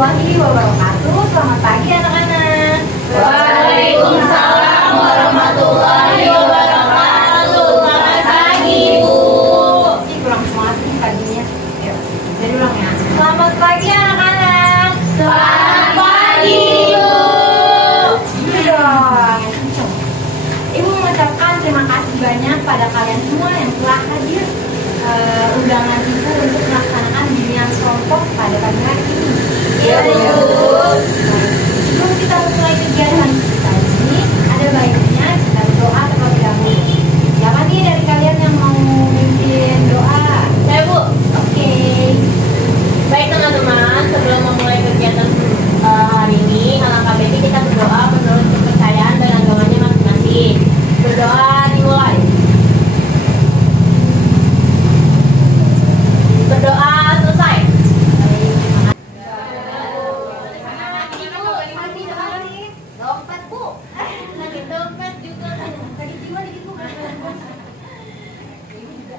warahmatullahi wabarakatuh. Selamat pagi anak-anak. Waalaikumsalam warahmatullahi wabarakatuh. Selamat pagi, Bu. Ih, kurang semangat nih paginya. Yuk, jadi ulang ya. Selamat pagi anak-anak. Selamat pagi, Bu. Iya, kenceng. Ibu mengucapkan terima kasih banyak pada kalian semua yang telah hadir undangan Ibu untuk melaksanakan bimbingan kelompok pada pagi hari ini. Iya, Bu. Sebelum kita mulai kegiatan kita ini, ada baiknya kita berdoa terlebih dahulu. Siapa nih dari kalian yang mau mimpin doa? Saya, Bu. Oke. Baik teman-teman, sebelum memulai kegiatan hari ini, alangkah baiknya kita berdoa menurut kepercayaan dan agamanya masing-masing. Berdoa dimulai. Berdoa selesai. Dompet, Bu. Lagi dompet juga. Tadi jiwa dikit, Bu. Ibu juga.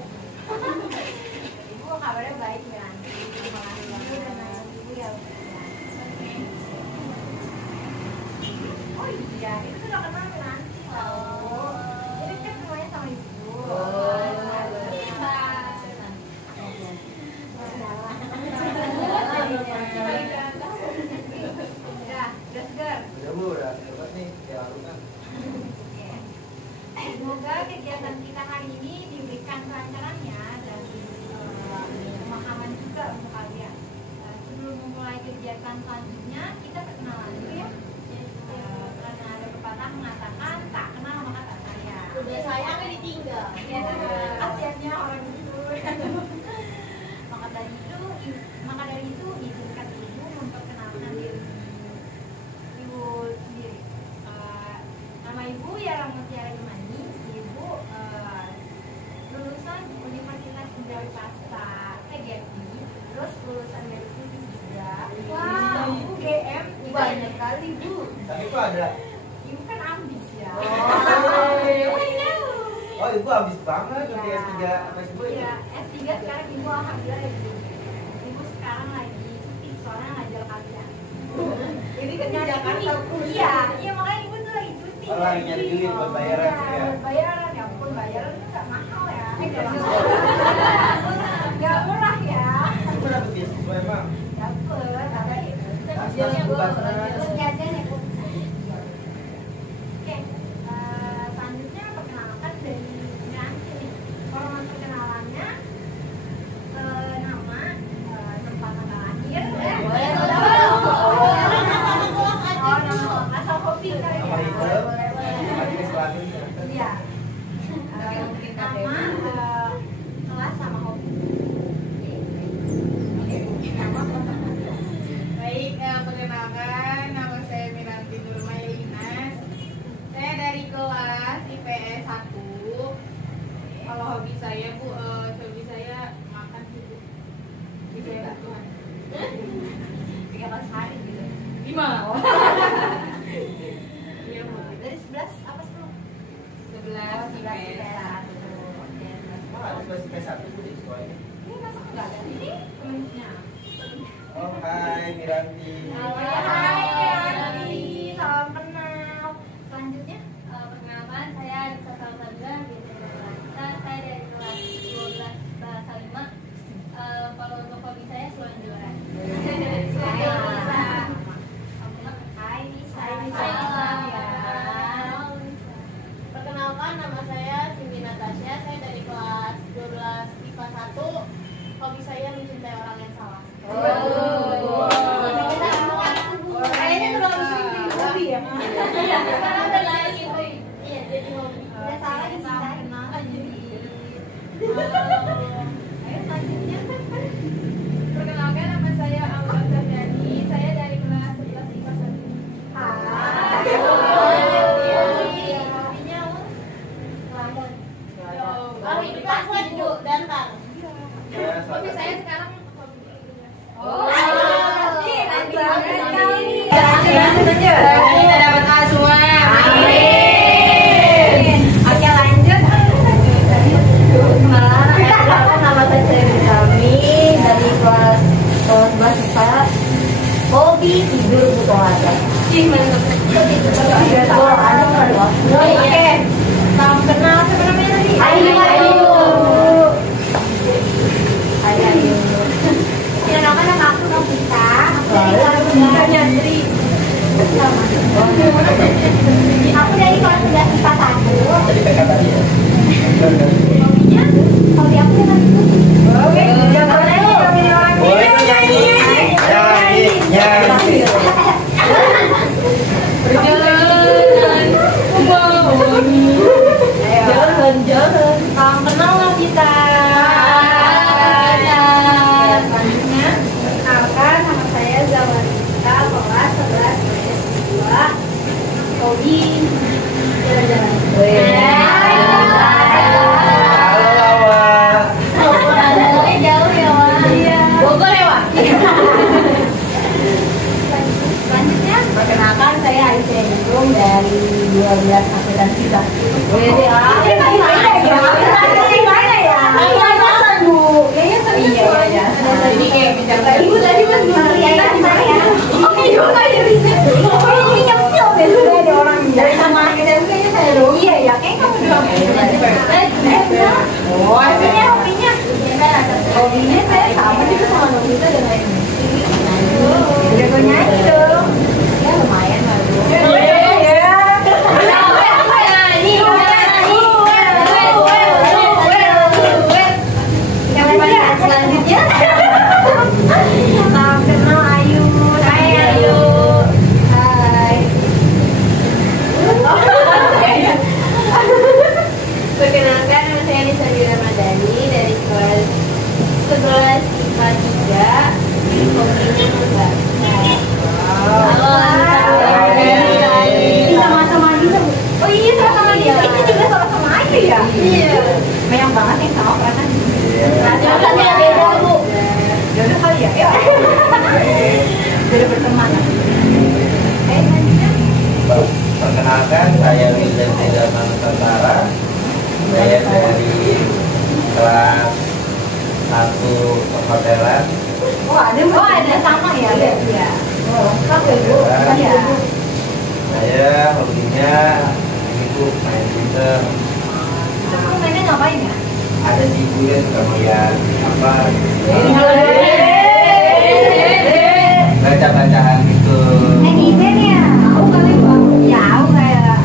Ibu kabarnya baik ya. Terima kasih banget udah nanya Ibu ya. Oh iya, itu tuh udah kenal nanti tahu. Jadi kan semuanya sama Ibu. Udah segar. Udah Bu, udah coba nih ya kan. Semoga kegiatan kita hari ini diberikan kelancarannya dan pemahaman juga untuk kalian. Sebelum memulai kegiatan selanjutnya, kita perkenalan dulu ya. Karena ada pepatah mengatakan tak kenal maka tak sayang. Udah sayang kan ditinggal. Ya, kasihannya orang itu. Maka dari itu izinkan Ibu memperkenalkan diri Ibu sendiri. Nama Ibu Yara Mutiara Imani. Ibu lulusan Universitas Negeri Pasta TGI, terus lulusan dari sini juga. Wow, UGM banyak kali Bu. Tapi kok ada. Ibu kan ambis ya. Oh, Ibu habis banget untuk S3 apa sih Bu? Iya, S3 sekarang Ibu alhamdulillah ya Bu. Ibu sekarang lagi cuti soalnya ngajar kalian. Ini kan di Jakarta, Bu. Iya, makanya Ibu tuh lagi cuti. Oh, lagi nyari duit buat bayaran, Iya, ya. buat bayaran. Ya ampun, bayaran itu nggak mahal ya. Nggak mahal. Nggak murah ya. Ibu dapat beasiswa emang? Dapet, tapi Jajan, Bu, baterai. terus jajan ya Bu. Oke, selanjutnya perkenalkan dari Miranti nih. Format perkenalannya, nama, tempat tanggal lahir, Boleh, oh nama asal kopi kali ya. Nama Ibu. Ada selalu. Iya. Nama, kelas sama hobi. Baik, perkenalkan nama saya Miranti Nurmaya Inas. Saya dari kelas IPS 1. Kalau hobi saya, Bu, hobi saya makan sih, Bu. Hobi saya bertuhan. 3 kali sehari gitu. 5. Iya, Bu. Dari 11 apa 10? 11 IPS 1. Oh, ada kelas S1 Bu di sekolahnya. Ini masa enggak ada? Ini temennya. Oh, hai Miranti. Hai Miranti, salam kenal. Selanjutnya, Perkenalkan, saya Anissa Salsabila, saya dari kelas 12 bahasa 5. Kalau untuk hobi saya selonjoran. Hai Nisa. Perkenalkan, nama saya Cindy Natasha. Saya dari kelas 12 IPA 1. Hobi saya mencintai orang yang salah. Kayaknya terlalu sering jadi hobi ya. Sekarang udah lagi gitu. Iya, jadi hobi. Udah salah dicintai. Ayo selanjutnya. Perkenalkan, nama saya Aula Zahrani. Saya dari kelas 11 IPS 1. Hai. Hobinya Lamun. Oh, Hidup aku Bu, dantar. Ya, hobi selamat. saya sekarang hobi. Oh, Aku dari kelas 11 IPA 1. Tadi PK tadi ya. Hobinya, hobi aku dengan itu. Oke, jangan Boleh tuh nyanyi. Nyanyi. Jalan-jalan. Salam kenal lah kita. Selanjutnya, Perkenalkan, nama saya Zawarita, kelas 11 PS2. Hobi jalan-jalan. Halo Lawa. Jalannya jauh ya, Wak. Bogor ya, Wak? Selanjutnya, Perkenalkan, saya Aisyah Ningrum dari 12 akuntansi Bakti. ini mana ya? Iya. Jadi kayak bicara Ibu tadi mas belum kelihatan saya. Oke, ibu aja bisa. Ini nyempil deh sudah ada orang dari sama kita kayaknya saya dong. Iya ya, kayak kamu doang. Hobinya. Hobinya saya sama juga sama dong kita dengan ini. Jago nyanyi dong. ya lumayan lah, Bu. Selanjutnya, salam kenal Ayu. Hai Ayu. Hai. Perkenalkan, nama saya Nisa Ramadhani dari kelas 11 IPA 3. Hobinya membaca. Halo, Ini sama-sama Nisa. Oh iya, sama-sama Nisa. Itu juga sama-sama Ayu ya? Iya. Banyak banget yang sama perasaan. Jangan yang beda, Bu. Jodoh kali ya? Jodoh berteman. Selanjutnya. Perkenalkan, saya Wildan Sedaman Nusantara. Saya dari kelas 1 perhotelan. Oh ada sama ya? Iya. Oh, lengkap ya Bu? Iya. Saya hobinya ini Bu, main Twitter. Kamu mainnya ngapain ya? Ada di kuliah suka ngeliat apa baca-bacaan gitu. Netizen ya? Aku kali Bang. Ya, aku kayak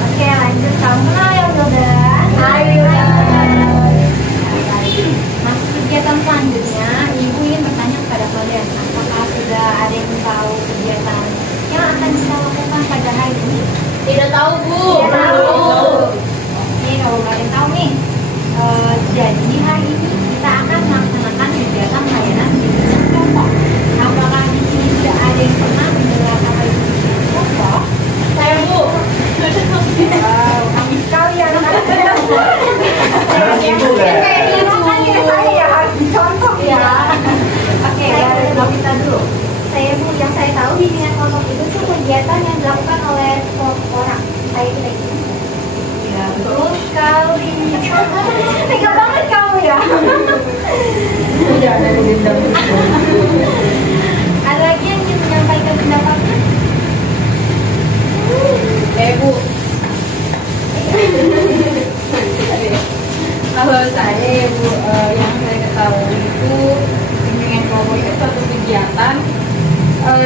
oke lanjut. Kamu kenal ya Wildan? Hai Wildan. Masuk kegiatan selanjutnya, Ibu ingin bertanya kepada kalian, apakah sudah ada yang tahu kegiatan yang akan kita lakukan pada hari ini? Tidak tahu, Bu. Tidak tahu. Oke, kalau kalian tahu nih, jadi hari ini kita akan melaksanakan kegiatan layanan bimbingan kelompok. Apakah di sini sudah ada yang pernah mendengar apa itu bimbingan kelompok? Saya, Bu. Kami sekali ya anak-anak. Harus ibu kan? Makanya saya ya harus dicontoh ya. Oke, kalau kita dulu. Saya Bu, yang saya tahu bimbingan kelompok itu tuh kegiatan yang dilakukan oleh sekelompok orang. Saya kita ini. Ya, betul sekali. Tega banget kamu ya. Ada lagi yang ingin menyampaikan pendapatnya? Bu. Kalau saya ya Bu, yang saya ketahui itu bimbingan kelompok itu suatu kegiatan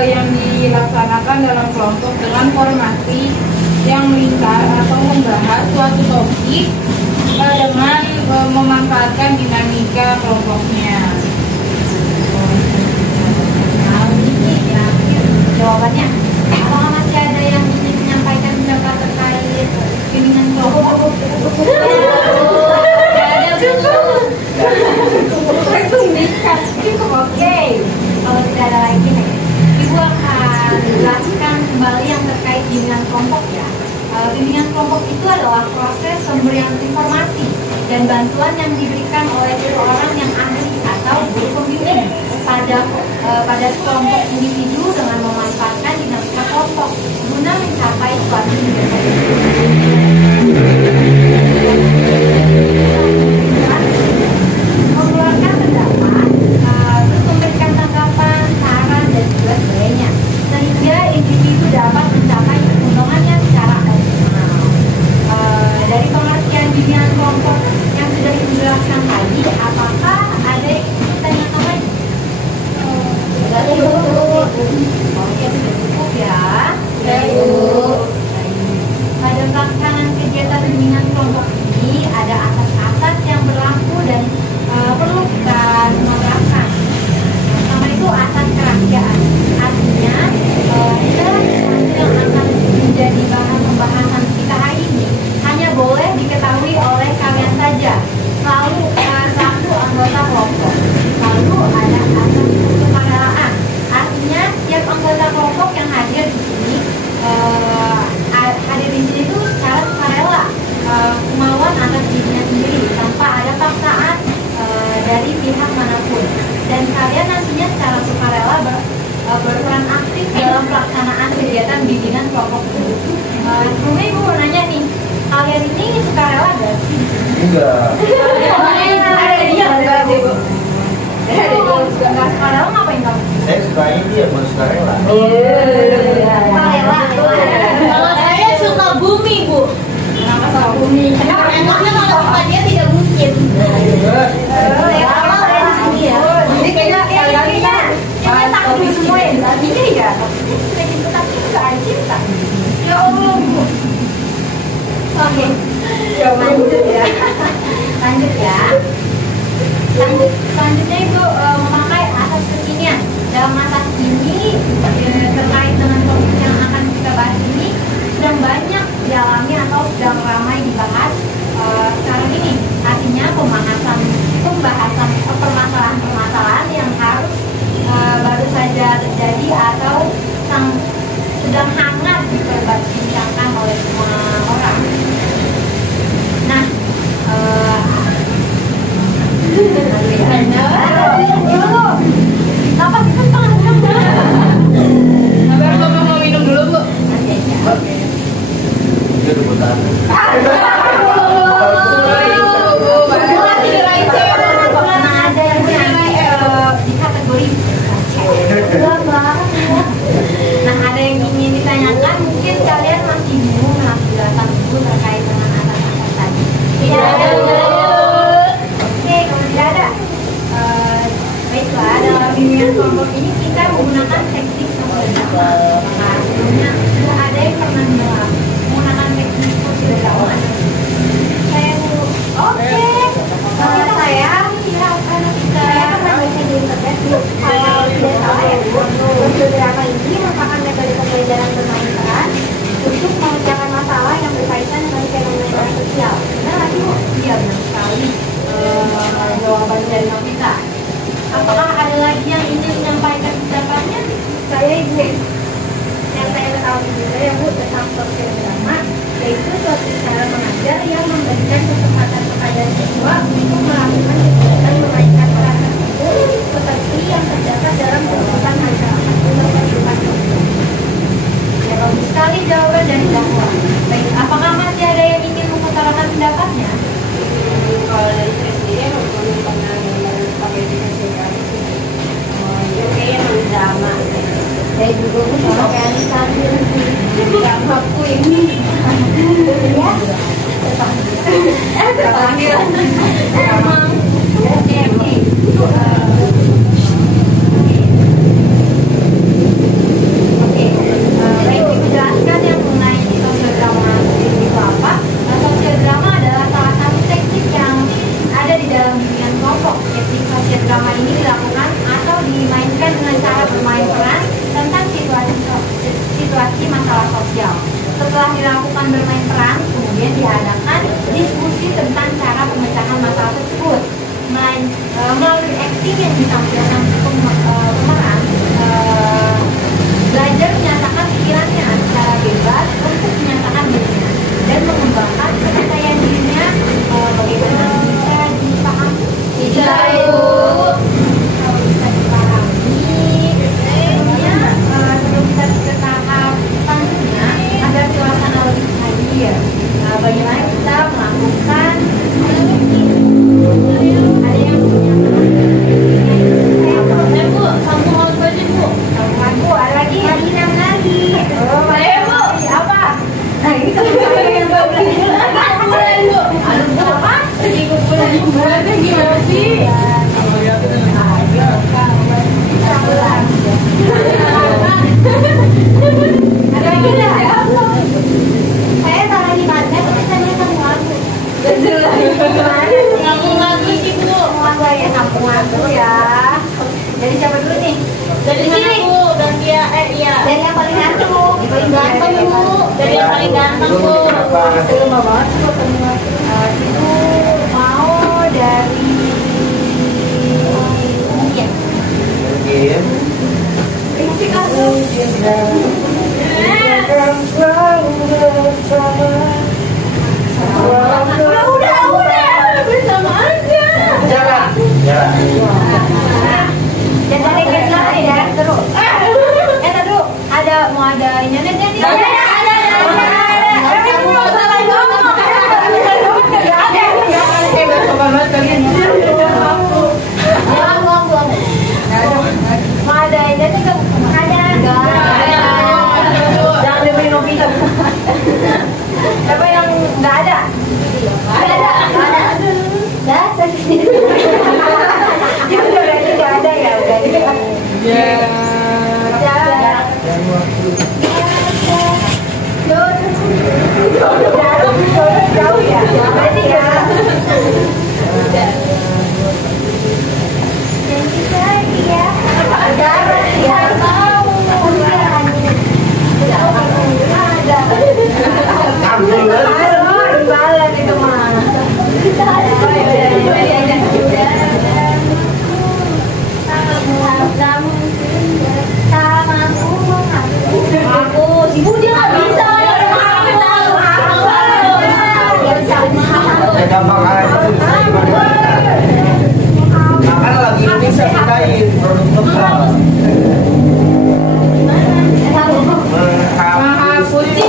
yang dilaksanakan dalam kelompok dengan formasi yang melingkar atau membahas suatu topik dengan memanfaatkan dinamika kelompoknya. Nah, ini ya jawabannya. Apakah masih ada yang ingin menyampaikan pendapat terkait bimbingan kelompok? Cukup, oke. Kalau tidak ada lagi nih, Ibu akan jelaskan kembali yang terkait bimbingan kelompok ya. Bimbingan kelompok itu adalah proses pemberian informasi dan bantuan yang diberikan oleh seseorang yang ahli atau guru pembimbing pada kelompok individu dengan memanfaatkan dinamika kelompok guna mencapai suatu mengeluarkan pendapat, terus memberikan tanggapan, saran dan juga sebagainya, sehingga individu dapat mencapai keuntungannya secara optimal. Dari pengertian bimbingan kelompok yang sudah dijelaskan tadi, apakah ada yang ingin ditanyakan lagi? Oke, kelompok itu. Sebelumnya ibu mau nanya nih, kalian ini suka rela gak sih? Enggak. Ada dia enggak sih bu? Nggak suka rela ngapain kamu? Saya suka ini ya, bukan suka rela. Kalau saya suka bumi, Bu. Kenapa suka bumi? Enaknya kalau suka dia tidak mungkin. Jadi kayaknya takut semua ya, tadinya ya. Tapi nggak ada cinta. Ya Allah bu. Oke, lanjut ya. Selanjutnya itu memakai asas kekinian. Dalam asas ini terkait dengan topik yang akan kita bahas ini sedang banyak dialami atau sedang ramai dibahas sekarang ini. Artinya pembahasan permasalahan-permasalahan yang harus baru saja terjadi atau sedang hangat diperbincangkan oleh semua orang. Nah, apa sih kan Sabar, Bapak mau minum dulu, Bu. Dia udah buta. Nah, ada yang ingin ditanyakan, mungkin kalian masih bingung penjelasan dulu terkait dengan asas-asas tadi. Tidak ada. Oke, kalau tidak ada, baiklah, dalam bimbingan kelompok ini kita menggunakan teknik sosial. Maka sebelumnya sudah ada yang pernah menggunakan teknik sosial. Saya oke. Saya pernah baca di internet. Kalau tidak salah ya, sosial drama ini merupakan metode pembelajaran bermain peran untuk memecahkan masalah yang berkaitan dengan fenomena sosial. Benar nggak sih Bu? Iya benar sekali. Jawaban dari Novita. Apakah ada lagi yang ingin menyampaikan pendapatnya? Saya Ibu. Yang saya ketahui juga ya Bu tentang sosial drama, yaitu suatu cara mengajar yang memberikan kesempatan kepada siswa untuk melakukan kegiatan memainkan peran tersebut seperti yang terdapat dalam kehidupan masyarakat atau kehidupan sosial. Ya, bagus sekali jawaban dari Dahwa. Baik, apakah masih ada yang ingin mengutarakan pendapatnya? Kalau dari saya sendiri emang belum pernah pakai sosial drama sih. Itu kayaknya emang drama. Saya juga punya pakai animasi Drama aku ini. ya. Terpanggil. Emang. Oke. Baik, dijelaskan yang mengenai sosial drama itu apa? Sosial drama adalah salah satu teknik yang ada di dalam bimbingan kelompok. Teknik sosial drama ini dilakukan atau dimainkan dengan cara bermain peran tentang situasi masalah sosial. Setelah dilakukan bermain peran, kemudian diadakan diskusi tentang cara pemecahan masalah tersebut. Melalui acting yang ditampilkan pemeran, belajar menyatakan pikirannya secara bebas untuk menyatakan dirinya dan mengembangkan kepercayaan dirinya. Bagaimana bisa dipahami? Bisa, Ibu. Kalau bisa dipahami, sebelum kita ke tahap selanjutnya, agar suasana lebih hadir. Bagaimana kita melakukan ini? Ada yang punya Bu, sambung lagi, Bu. Bu, ada lagi? Lagi. Oh, Saya, Bu. Apa? Nah, itu saya yang tahu lagi. Kumpulan, Bu. Aduh, Bu, apa? Lagi kumpulannya gimana sih? Ada lagi nggak? Saya salah di mana? Tapi saya sambung lagu. Sambung lagi sih, Bu. Sambung lagu ya. Dari siapa dulu nih? Dari sini, Bu. Dan dia, iya. Dari yang paling ganteng. Yang paling Ganteng, Bu. Dari yang paling ganteng, Bu. Lama banget sih ketemu. Itu mau dari mungkin. Mungkin. Musik aku. Udah. Bersama aja. Jalan. Dan dari kita ya seru. Tadu, ada mau ada nyanyi. Ada.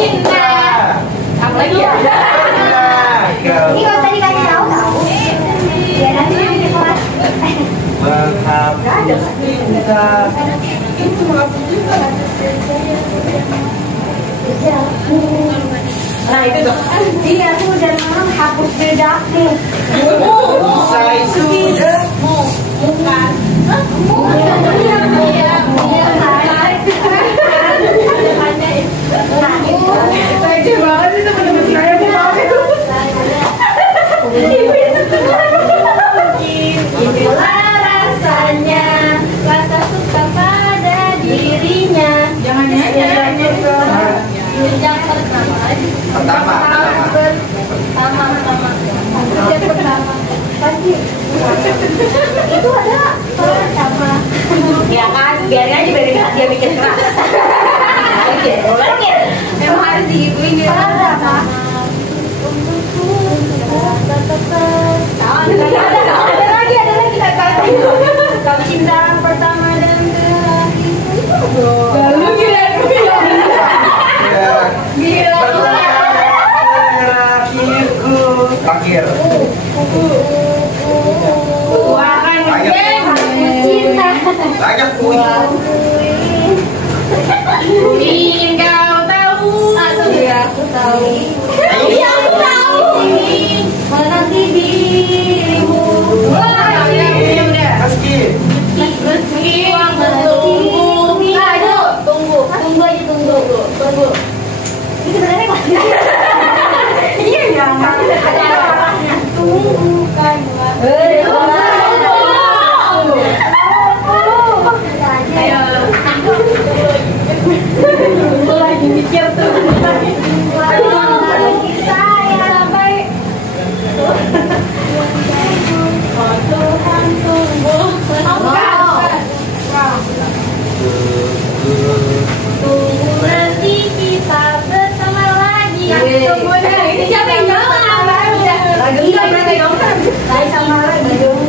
cinta. Apa lagi ya? Ini kalau tadi kasih tahu. Ya nanti di kelas. Menghapus cinta. Itu menghapus juga. Nah itu dong. Iya aku udah menghapus bedaku. Usai sudah. Bukan. Kece banget sih teman-teman saya. Inilah rasanya, rasa suka pada dirinya. Jangan nyanyi. Yang pertama. Pertama. Yang pertama. Pasti. Itu ada pertama. Ya kan, biarin aja dia bikin keras. Memang harus digituin gitu. Pertama. Ada lagi kau cinta pertama dan terakhir. Lalu gila. Terakhir. Cinta. Banyak puisi. Ingin kau tahu. Iya aku tahu. Iya aku tahu. Menanti dirimu. Meski. Meski menunggu. Tunggu aja. Ini sebenarnya kok. Iya jangan. Ada orangnya. Tunggu kan. Ayo. Lagi mikir tuh. Lagi saya sampai. Tuhan tunggu. Tunggu nanti kita bersama lagi. Tunggu deh. Ini siapa yang jawab? Lagi nggak berarti dong. Saya sama lagi dong.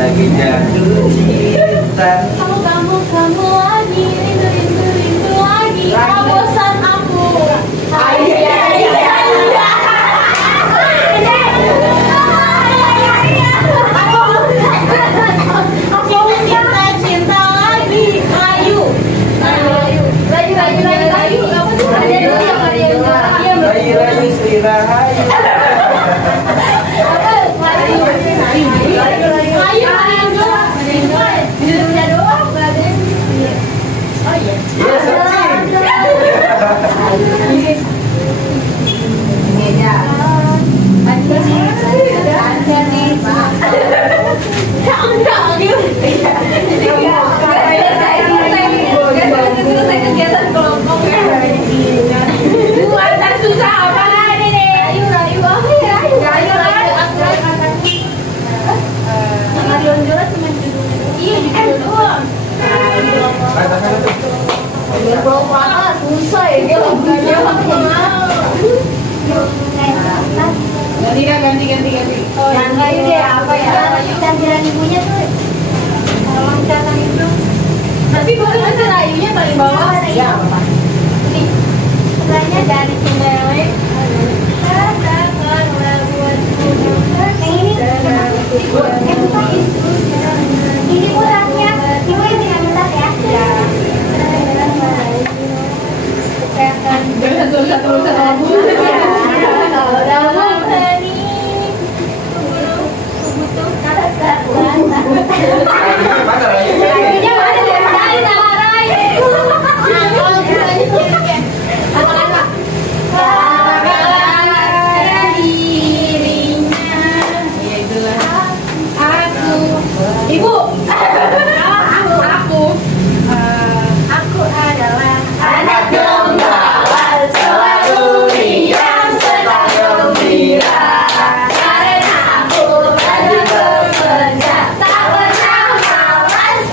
Lagi jatuh cinta. Kamu lagi, rindu lagi. Kau bosan aku. Aku cinta lagi. Ayu. Layu. Apa tuh? Ada dulu yang ada yang Lagi Sri Rahayu. Iya, Susah ya dia lagunya. Ganti. Yang lain deh apa ya? Tampilan ibunya tuh loncatan itu. Tapi boleh aja layunya paling bawah. Ya apa? Ini sebenarnya dari Cendele. Ini kurangnya, ibu yang tinggal bentar ya. Satu lagu. mana lagi? Lagunya mana deh? Ibu. Aku adalah Anak gembala selalu riang serta gembira. karena aku pada bekerja tak pernah malas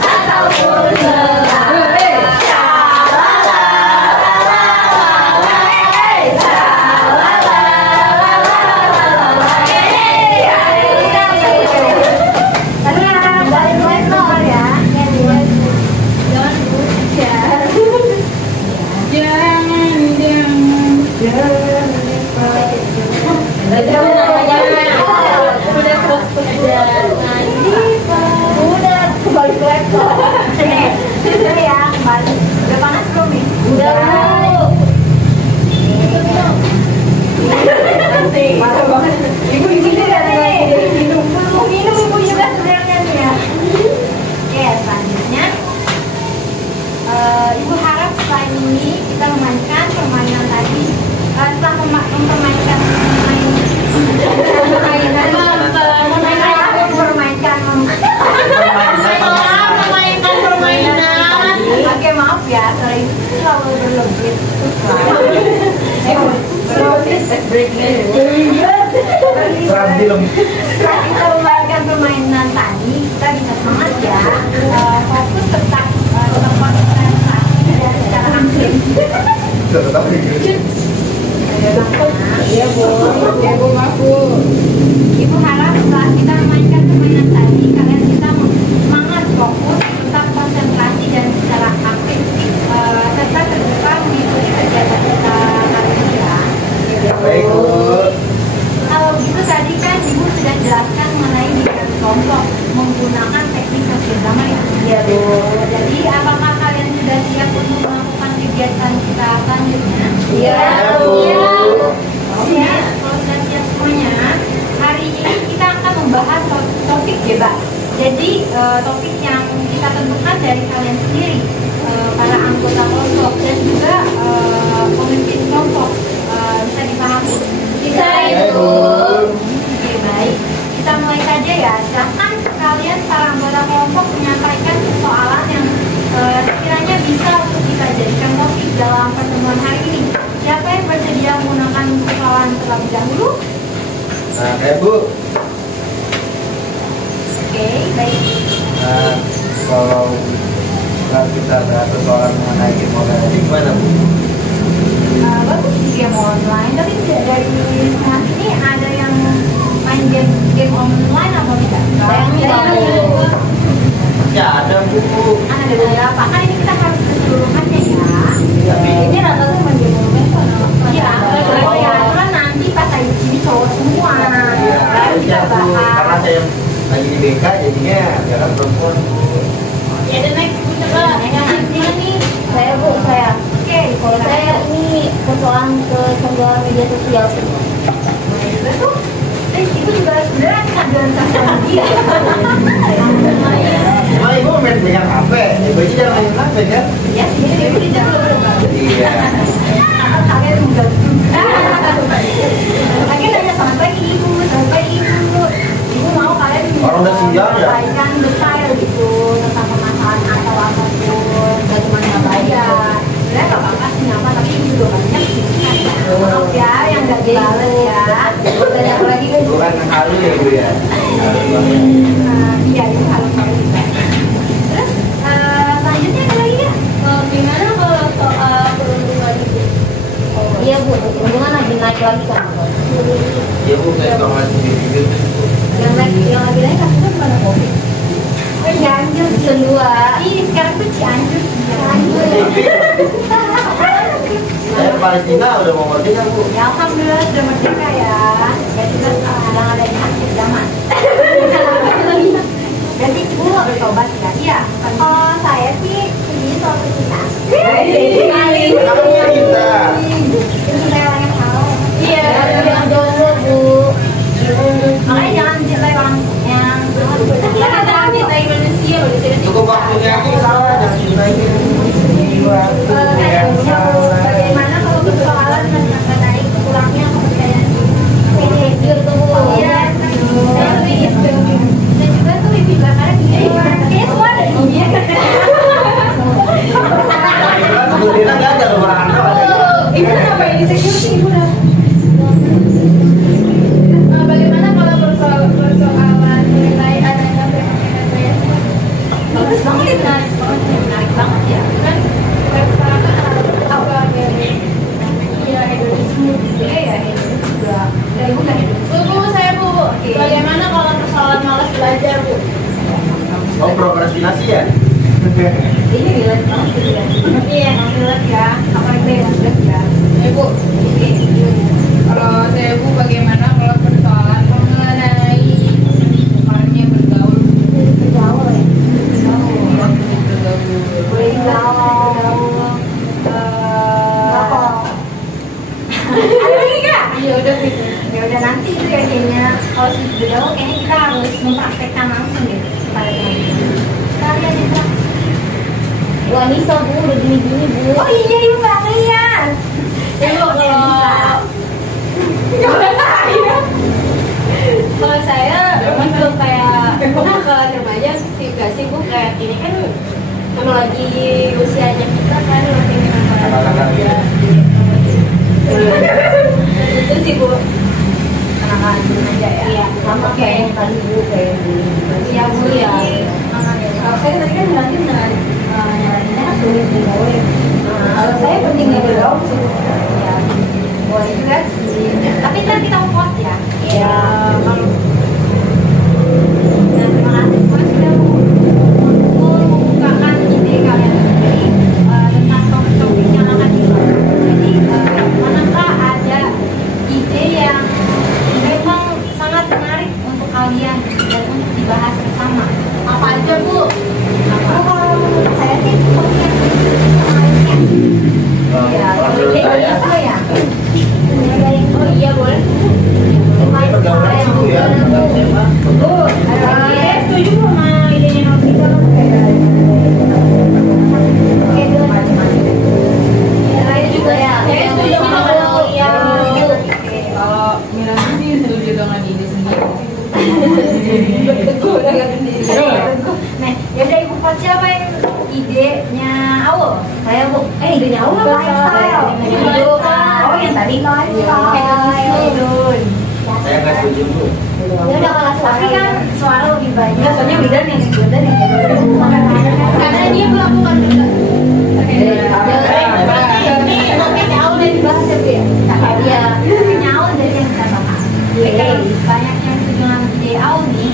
laptop. Udah ya, kembali. Udah panas belum nih? Udah, Bu. Marah banget. Ibu-ibu ini ada lagi minum. Minum ibu juga sebenarnya nih ya. Oke, selanjutnya ibu harap selain ini kita memainkan permainan tadi. Setelah mempermainkan permainan. Oke, maaf ya, sering selalu berlebih. Setelah kita memainkan permainan tadi, kita bisa semangat ya, fokus tetap konsentrasi dan secara aktif. Iya, Bu. Ya, Bu, maaf, Bu. Ibu harap setelah kita memainkan permainan tadi, kalian bisa semangat, fokus, tetap konsentrasi dan secara aktif, serta terbuka mengikuti kegiatan kita hari ini ya. Baik, Bu. Kalau gitu tadi kan ibu sudah jelaskan mengenai dirikan kelompok menggunakan teknik kerjasama ya. Iya, Bu. Jadi apakah kalian sudah siap untuk melakukan kegiatan kita selanjutnya? Iya, Bu. Oke, kalau sudah siap semuanya, hari ini kita akan membahas topik bebas. Jadi topik yang kita tentukan dari kalian sendiri, para anggota kelompok dan juga pemimpin kelompok. Bisa dipahami? Bisa, Ibu. Oke, baik. Kita mulai saja ya. Silahkan kalian para anggota kelompok menyampaikan persoalan yang sekiranya bisa untuk kita jadikan topik dalam pertemuan hari ini. Siapa yang bersedia menggunakan persoalan terlebih dahulu? Nah, Bu. Oke, baik. Nah, kalau kita ada persoalan mengenai game online ini gimana, Bu? Bagus sih game online, tapi tidak dari saat ini ada yang main game online atau tidak? Tidak, Bu. Ya, ada, Bu. Ada beberapa, kan ini kita harus keseluruhannya ya. Tapi Ini rata-rata main game online kan? Iya, ya, kan nanti pas saya di sini cowok semua. ya, Baru kita Bu. Karena bahas. saya lagi di BK jadinya jangan perempuan, Bu. Ya, dan next, Bu, coba. Yang nanti nih. Saya, Bu, saya. Oke, Kalau saya ini persoalan kecanduan media sosial. betul. Itu juga sebenarnya kecanduan sosial media. Cuma Ibu main banyak HP, Ibu aja jangan main HP kan? Ya, sih, itu kita belum. Iya. Kalian enggak juga. Lagi nanya sampai ibu. Ibu mau kalian Orang udah siang ya? sampaikan detail gitu tentang permasalahan atau apapun. Bagaimana bayar? Sebenarnya nggak apa-apa sih nyapa, tapi ibu juga banyak sih. Maaf ya, yang nggak dibales ya. Dan yang lagi kan Bukan halu ya, Bu ya. iya itu harus sekali. Terus selanjutnya ada lagi ya? Gimana kalau soal perundungan itu? Iya, Bu. Perundungan lagi naik lagi kan? Ya, Bu, kayak banget sendiri. Yang lagi naik kasusnya bukan COVID. Cianjur Season 2. Ih, sekarang tuh Cianjur. Saya Palestina udah mau merdeka, Bu. Ya alhamdulillah sudah merdeka ya. Ya juga sedang adanya akhir zaman. Jadi ibu mau bertobat ya? Iya. Oh saya sih ini soal kita. Kenapa kita? Itu saya orang yang tahu. Iya, yang jomblo, Bu. Makanya jangan cintai orang yang Kan ada kita Indonesia, Cukup waktunya kita, jangan cintai jiwa. bagaimana kalau persoalan mengenai kurangnya kepercayaan diri? Insecure tuh, Bu. Iya, saya lebih insecure. Dan juga tuh ibu bakal kayaknya semua ada di dia. Kemudian nggak ada orang Anda ada. Ibu ngapain insecure sih, Ibu? Bagaimana kalau persoalan mengenai adanya fenomena gaya sosial? Bagus banget, menarik banget ya. Kan sekarang kan awal dari ya hedonisme gitu Ya ini juga dari ibu kan Bu, saya Bu. Bagaimana kalau persoalan malas belajar, Bu? Oh, prokrastinasi ya? ini relate banget gitu ya. Iya, relate ya. Apalagi yang jelas ya. Ya, Bu. Kalau saya Bu, bagaimana kalau persoalan mengenai bukannya bergaul? Bergaul ya. Anissa bu, udah gini-gini bu. Oh iya, ibu nggak lihat. Ibu Kalau saya untuk kayak pernah ke remaja sih gak sih bu, kayak ini kan emang lagi usianya kita kan masih Anak-anak ya. itu sih bu. Anak-anak aja ya. Iya, sama kayak yang tadi bu, kayak bu. Iya bu ya. Kalau saya tadi kan bilangin nyaraninnya sulit digawe. Kalau saya penting ngegawe sih. Ya, boleh juga sih. Tapi kan kita pot ya. Iya. Kalau nah, terima kasih semua sudah membukakan ide kalian sendiri tentang topik-topik yang akan dibahas. Jadi manakah ada ide yang memang sangat menarik untuk kalian dan untuk dibahas bersama? Apa aja bu? Kalau menurut saya sih topik yang menariknya. Ya, kalau ide saya itu ya. Oh iya boleh. pergaulan suku ya. Bu, saya setuju sama idenya Novita kan kayak macam-macam. Saya juga ya. Saya setuju sama kalau yang Kalau Miranti sih setuju dengan ide sendiri. Nah, yaudah ibu Pot siapa yang idenya awal? Saya bu, idenya aku apa? Oh yang tadi lifestyle. Saya nggak setuju bu. Ya udah kalau Tapi kan suara lebih banyak. Biasanya bidan yang bidan yang karena dia melakukan juga. Ini mungkin awal dari dibahas ya bu ya. Iya. Idenya awal dari yang kita bahas. Jadi kalau banyak yang setuju dengan ide awal nih,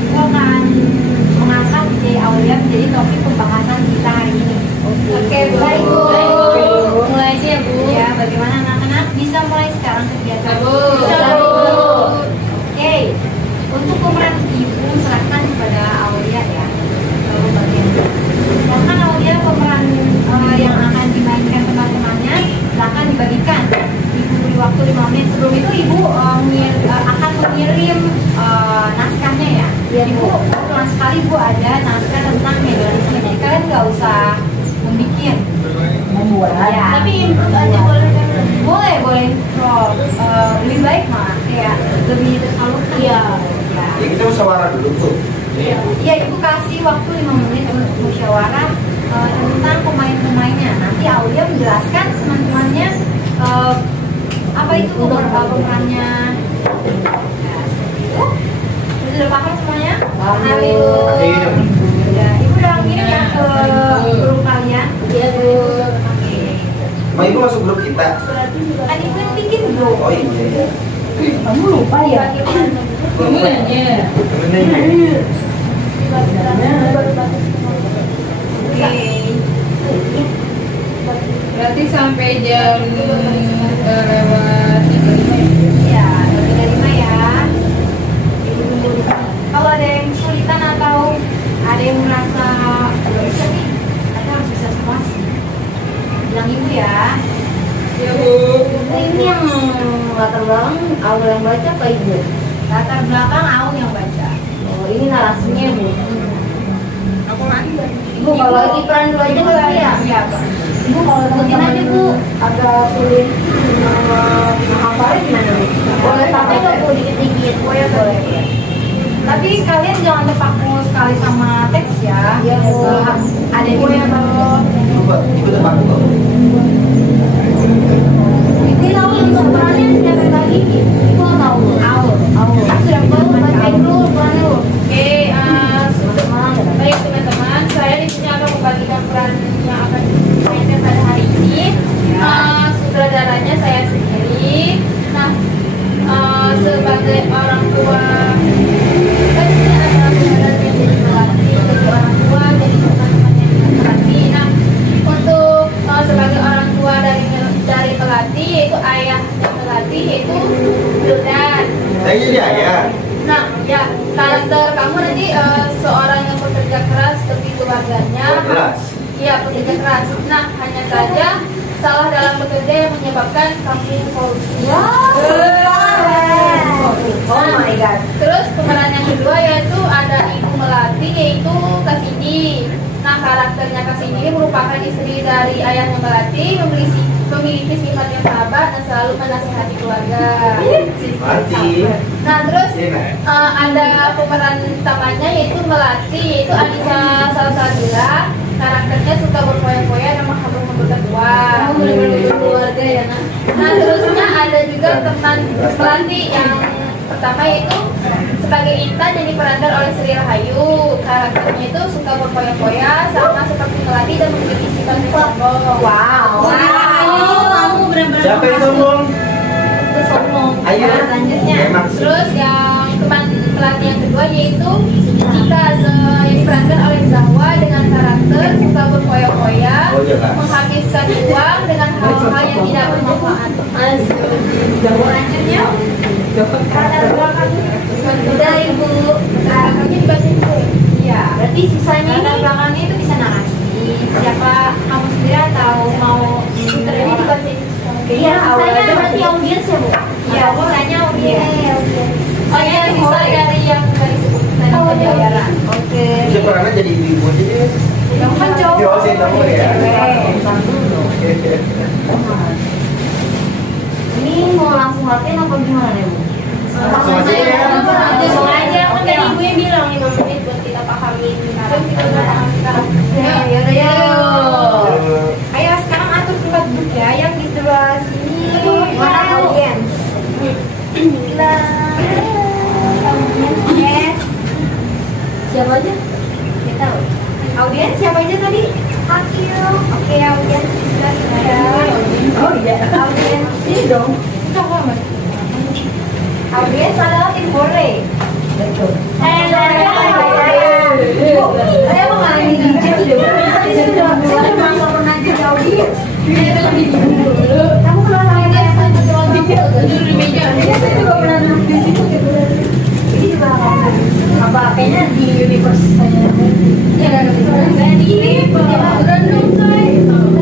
kita akan mengangkat ide awalnya menjadi topik pembahasan kita hari ini. Oke, baik bu. Mulai aja ya bu. Ya, bagaimana anak-anak bisa mulai sekarang kegiatan? Bisa, Bu. Oke, untuk pemeran ibu serahkan kepada Aulia ya. Lalu bagian. Silahkan Aulia pemeran yang akan dimainkan teman-temannya silahkan dibagikan. Ibu beri waktu 5 menit. Sebelum itu ibu akan mengirim naskahnya ya. Ibu kebetulan sekali bu ada naskah tentang medialisme. Jadi kalian nggak usah membuat. membuat. Ya. Tapi improve aja boleh kan? Boleh improv. Lebih baik malah kayak lebih tersalurkan. Iya. Ya. Ya kita musyawarah dulu tuh. Iya, ibu kasih waktu 5 menit untuk musyawarah tentang pemain-pemainnya. Nanti Aulia menjelaskan teman-temannya apa itu pemerannya. Ya, seperti itu. Sudah paham semuanya? Halo. Iya. Ya, ibu udah ngirim ya ke grup kalian. Iya bu. Oke. Ma ibu masuk grup kita. Kan ibu yang bikin grup. Oh iya. Kamu lupa ya? Kamu nanya. Sebenarnya. Oke. Berarti sampai jam lewat 35 Ya, 35 ya. Ibu tunggu di sana. Kalau ada yang kesulitan atau ada yang merasa belum bisa nih, ada harus bisa semua sih. Bilang ibu ya. ya bu. Nah, ini yang latar belakang awal yang baca apa ibu? Latar belakang Aul yang baca. Oh ini narasinya bu. Aku lagi. Ibu kalau lagi peran dulu aja kali ya? Iya, Pak. Ibu kalau sebutin aja bu. Agak sulit menghafalnya gimana bu? Boleh sampai nggak bu dikit-dikit? Boleh, boleh. Tapi kalian jangan terpaku sekali sama teks ya. Iya, Bu. Ada ibu yang Coba ibu teman kok. Ini tahu untuk perannya siapa yang lagi? Ibu nggak tahu. Aul. Sudah tahu bacain dulu perannya bu. Oke, Mana ada? baik teman-teman, saya di sini akan membagikan peran yang akan dimainkan pada hari ini. Sutradaranya saya sendiri. Nah, sebagai orang tua, kan ini ada peran yang jadi pelatih, jadi orang tua, jadi teman-teman yang pelatih. Nah, untuk sebagai orang tua dari pelatih, yaitu ayah dan pelatih, yaitu Wildan. Saya jadi ayah. Nah, ya karakter kamu nanti seorang yang bekerja keras demi keluarganya. Keras. Iya, bekerja keras. Nah, hanya saja salah dalam bekerja yang menyebabkan kamu korupsi. Oh my god. Terus pemeran yang kedua yaitu ada ibu melati yaitu Kak Cindy. Nah, karakternya Kasih ini merupakan istri dari ayahnya Melati, memiliki sifat yang sabar dan selalu menasihati keluarga. Nah, terus ada pemeran utamanya yaitu Melati, yaitu Anissa Salsabila. Karakternya suka berfoya-foya dan menghambur-hamburkan uang. Keluarga ya. Nah, terusnya ada juga teman Melati yang pertama yaitu sebagai Intan yang diperankan oleh Sri Rahayu. Karakternya itu suka berfoya-foya sama seperti Melati dan memiliki sifat yang sombong. Wow. Kamu benar-benar. Siapa yang sombong? Itu sombong. Ayo. Selanjutnya. Terus yang teman Melati yang kedua yaitu Cika yang diperankan oleh Zahwa dengan karakter suka berfoya-foya, menghabiskan uang dengan hal-hal yang tidak bermanfaat. Selanjutnya. Udah Ibu. Karakternya dibaca juga ya? Iya. Berarti sisanya ini belakangnya itu bisa narasi. Siapa kamu sendiri atau mau Ini dibaca iya, awalnya berarti audiens ya Bu? Iya, sisanya audiens. Oh ya, bisa dari yang dari sebutkan pelajaran. Oke. Bisa perannya jadi ibu aja deh. Yang kan cowok. Yo, sih kamu ya. Ini mau langsung latihan apa gimana nih Bu? Langsung aja ya. Langsung aja, kan tadi ibu yang bilang 5 menit buat kita pahamin karakter. Ya udah ya. Ayo sekarang atur tempat duduk ya, yang di sebelah sini. Mana audiens? Siapa aja? Kita tahu. Audiens siapa aja tadi? Akil. Oke, audiens di sebelah sini ya. Oh iya. Audiens Ini dong. kita hormat. Audiens adalah tim Hore. Betul. Saya mengalami dijam deh. Saya sudah pernah jadi audiens. Kamu pernah audiens duduk di meja. Saya juga pernah duduk di situ gitu. Ini juga apa? Kayaknya di universe saya. Ya kan di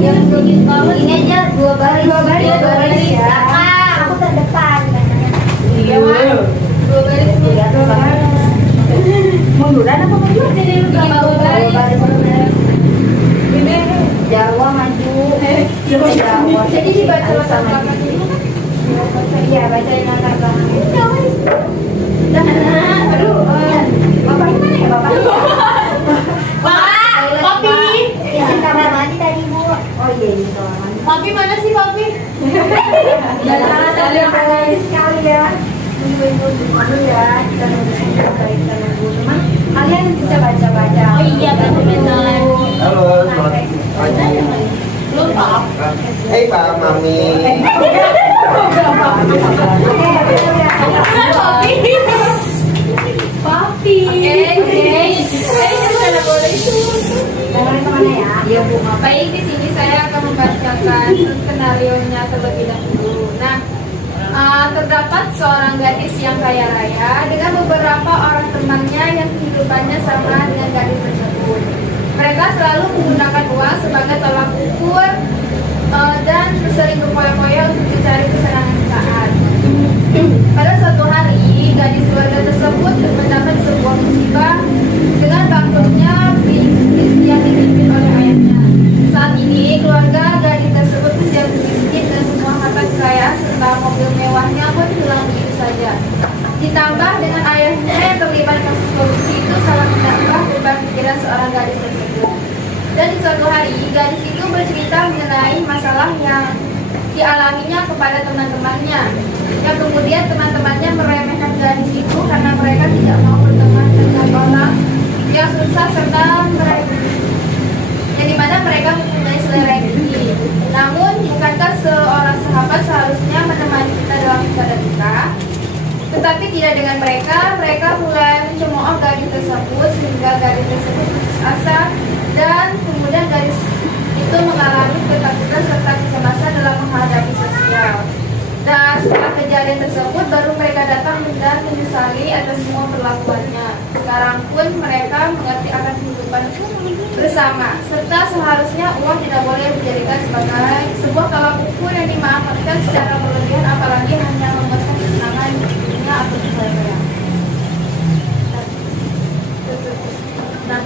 Yang begitu banget. Ini aja dua baris ya. Aku terdepan katanya. Iya. Dua baris Munduran apa maju? Dua baris. Ini Jawa maju. Jawa. Jadi dibaca latar belakang dulu kan? iya bacain latar belakangnya. Aduh, bapaknya mana ya bapaknya? Papi! Ya, kamar mandi tadi Bu. Oh iya ini kamar mandi. Papi mana sih Papi? Sekali ya. Ibu-ibu dulu ya, kita baikkan dulu. Teman, kalian bisa baca-baca. Oh iya, baca-baca lagi. Halo, selamat pagi. Lupa. Hei Pak Mami. Papi. Oke, boleh itu. Kemana ya? Iya Bu. Baik, di sini saya akan membacakan skenario-nya terlebih dahulu. Nah, terdapat seorang gadis yang kaya raya dengan beberapa orang temannya yang kehidupannya sama dengan gadis tersebut. Mereka selalu menggunakan uang sebagai tolak ukur dan sering berfoya-foya untuk mencari kesenangan sesaat. Pada suatu hari, gadis keluarga tersebut mendapat sebuah musibah dengan bangkrutnya bisnis yang dipimpin oleh ayahnya. Saat ini, keluarga gadis tersebut menjadi miskin dan semua harta kekayaan serta mobil mewahnya pun hilang begitu saja. Ditambah dengan ayahnya yang terlibat kasus korupsi itu sangat menambah beban pikiran seorang gadis tersebut. Dan di suatu hari, gadis itu bercerita mengenai masalah yang dialaminya kepada teman-temannya. Yang kemudian teman-temannya meremehkan gadis itu karena mereka tidak mau berteman dengan orang yang susah serta yang dimana mereka mempunyai selera yang tinggi. Namun, bukankah seorang sahabat seharusnya menemani kita dalam keadaan duka? Tetapi tidak dengan mereka mulai mencemooh gadis tersebut sehingga gadis tersebut putus asa dan kemudian gadis itu mengalami ketakutan serta kecemasan dalam menghadapi sosial. Dan setelah kejadian tersebut baru mereka datang dan menyesali atas semua perlakuannya. Sekarang pun mereka mengerti akan kehidupan bersama, serta seharusnya uang tidak boleh dijadikan sebagai sebuah tolak ukur yang dimanfaatkan secara berlebihan, apalagi hanya memesan kesenangan dunia atau kebahagiaan. Nah,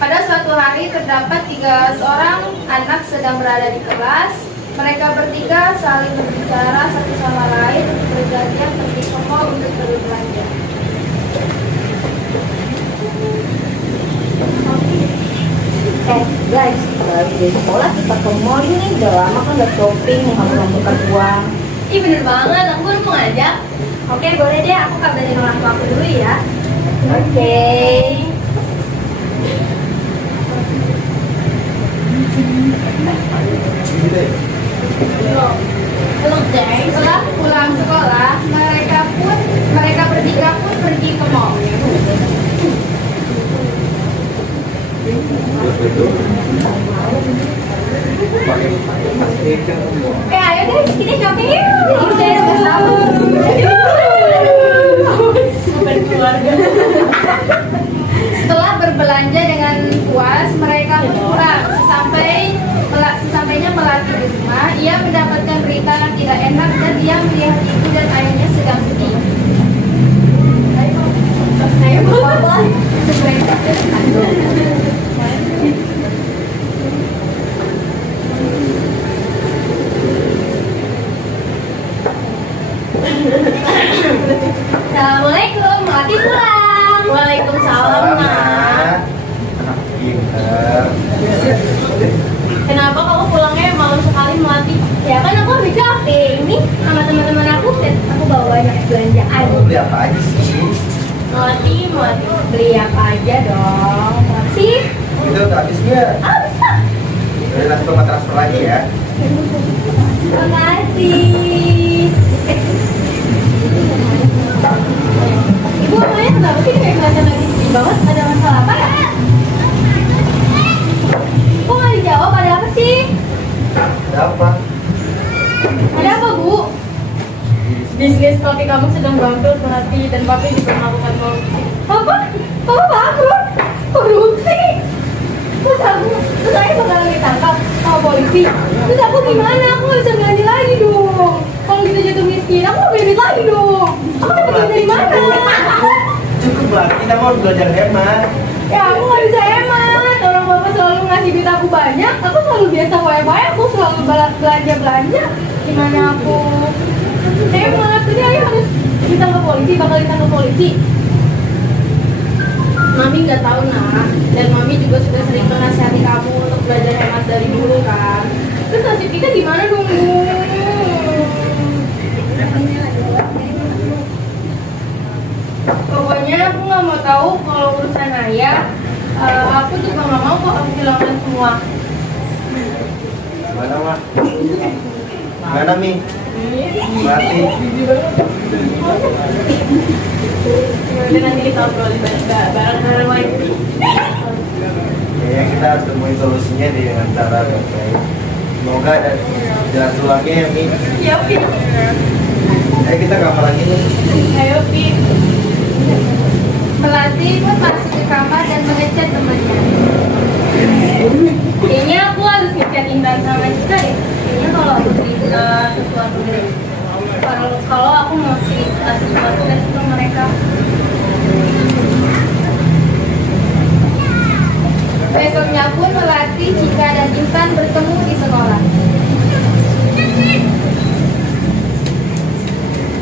pada suatu hari terdapat terdapat 3 seorang anak sedang berada di kelas. Mereka bertiga saling berbicara satu sama lain untuk bergantian pergi ke mall untuk berbelanja. Guys, lagi di sekolah kita ke mall ini udah lama kan gak shopping, menghabiskan uang. Ih bener banget, aku baru mau ngajak. Oke, boleh deh, aku kabarin orang tua aku dulu ya. Oke. Setelah pulang sekolah, mereka bertiga pun pergi ke mall. Ayo deh, kita shopping yuk. Setelah berbelanja dengan puas, mereka pun pulang. Sesampainya Melati di rumah, ia mendapatkan berita yang tidak enak dan ia melihat ibu dan ayahnya sedang sedih. Ayo, apa? Assalamualaikum, Melati pulang. Waalaikumsalam, Mak. Anak pintar. Kenapa kamu pulangnya malam sekali, Melati? Ya kan aku habis shopping nih sama teman-teman aku dan aku bawa banyak belanjaan. Kamu beli apa aja sih? Melati beli apa aja dong? Makasih. Itu udah habis nggak? Ah, bisa. Jadi langsung ke transfer lagi ya. Makasih. Ibu namanya kenapa sih kayak kelihatan lagi sedih banget? Ada masalah apa ya? Kok nggak dijawab? Ada apa sih? Ada apa? Ada apa, Bu? Bisnis papi kamu sedang bangkrut, Melati, dan papi juga melakukan korupsi. Apa? Papa bangkrut? Korupsi? Terus saya bakalan ditangkap sama polisi. Terus aku gimana? Aku nggak bisa belanja lagi dong. Kalau kita jatuh miskin, aku nggak beli lagi dong. Aku dapat duit dari mana? Cukup berarti kita mau belajar hemat. Ya aku nggak bisa hemat. Orang bapak selalu ngasih duit aku banyak. Aku selalu biasa foya-foya. Aku selalu belanja. Gimana aku hemat? Jadi ayah harus ditangkap polisi. Bakal ditangkap polisi. Mami nggak tahu nak. Dan Mami juga sudah sering menasihati kamu untuk belajar hemat dari dulu kan. Terus nasib kita gimana dong, Bu? Pokoknya aku nggak mau tahu kalau urusan ayah. Aku juga nggak mau kok aku kehilangan semua. Mana mah? Mana Mi? Berarti Yaudah nanti kita obrolin bareng-bareng lagi. ya kita harus temuin solusinya dengan cara yang baik. Semoga ada jalan tulangnya ya Mi. Ya, Pi. Ayo kita kamar lagi nih. Ayo, Pi. Melati pun masuk ke kamar dan mengechat temannya. Kayaknya aku harus ngechat Intan sama Cika deh. Kayaknya kalau aku cerita sesuatu deh. Kalau aku mau cerita sesuatu deh ke mereka. Besoknya pun Melati, Cika, dan Intan bertemu di sekolah.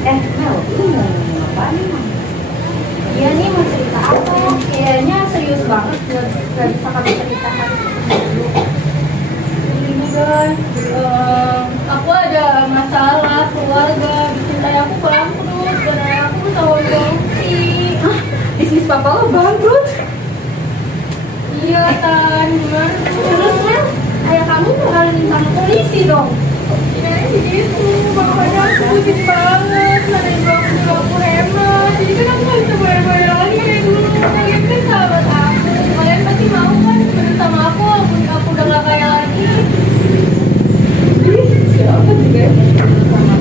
Mel, lu mau ngapain nih? Iya nih mau cerita apa? Kayaknya serius banget, gak bisa kami ceritakan dulu. Ini kan, aku ada masalah keluarga, dicintai aku bangkrut, dan ayah aku ketahuan korupsi. Hah? Bisnis papa lo bangkrut? Iya Tan, gimana tuh? Terus Mel, ayah kamu bakalan ditangkap polisi dong? Ya gitu, makanya aku pusing banget. Mana ibu aku juga aku hemat. Jadi kan aku gak bisa bayar-bayar lagi kayak dulu. Kalian kan sahabat aku. Kalian pasti mau kan bener sama aku walaupun aku udah gak kaya lagi. Siapa juga yang sama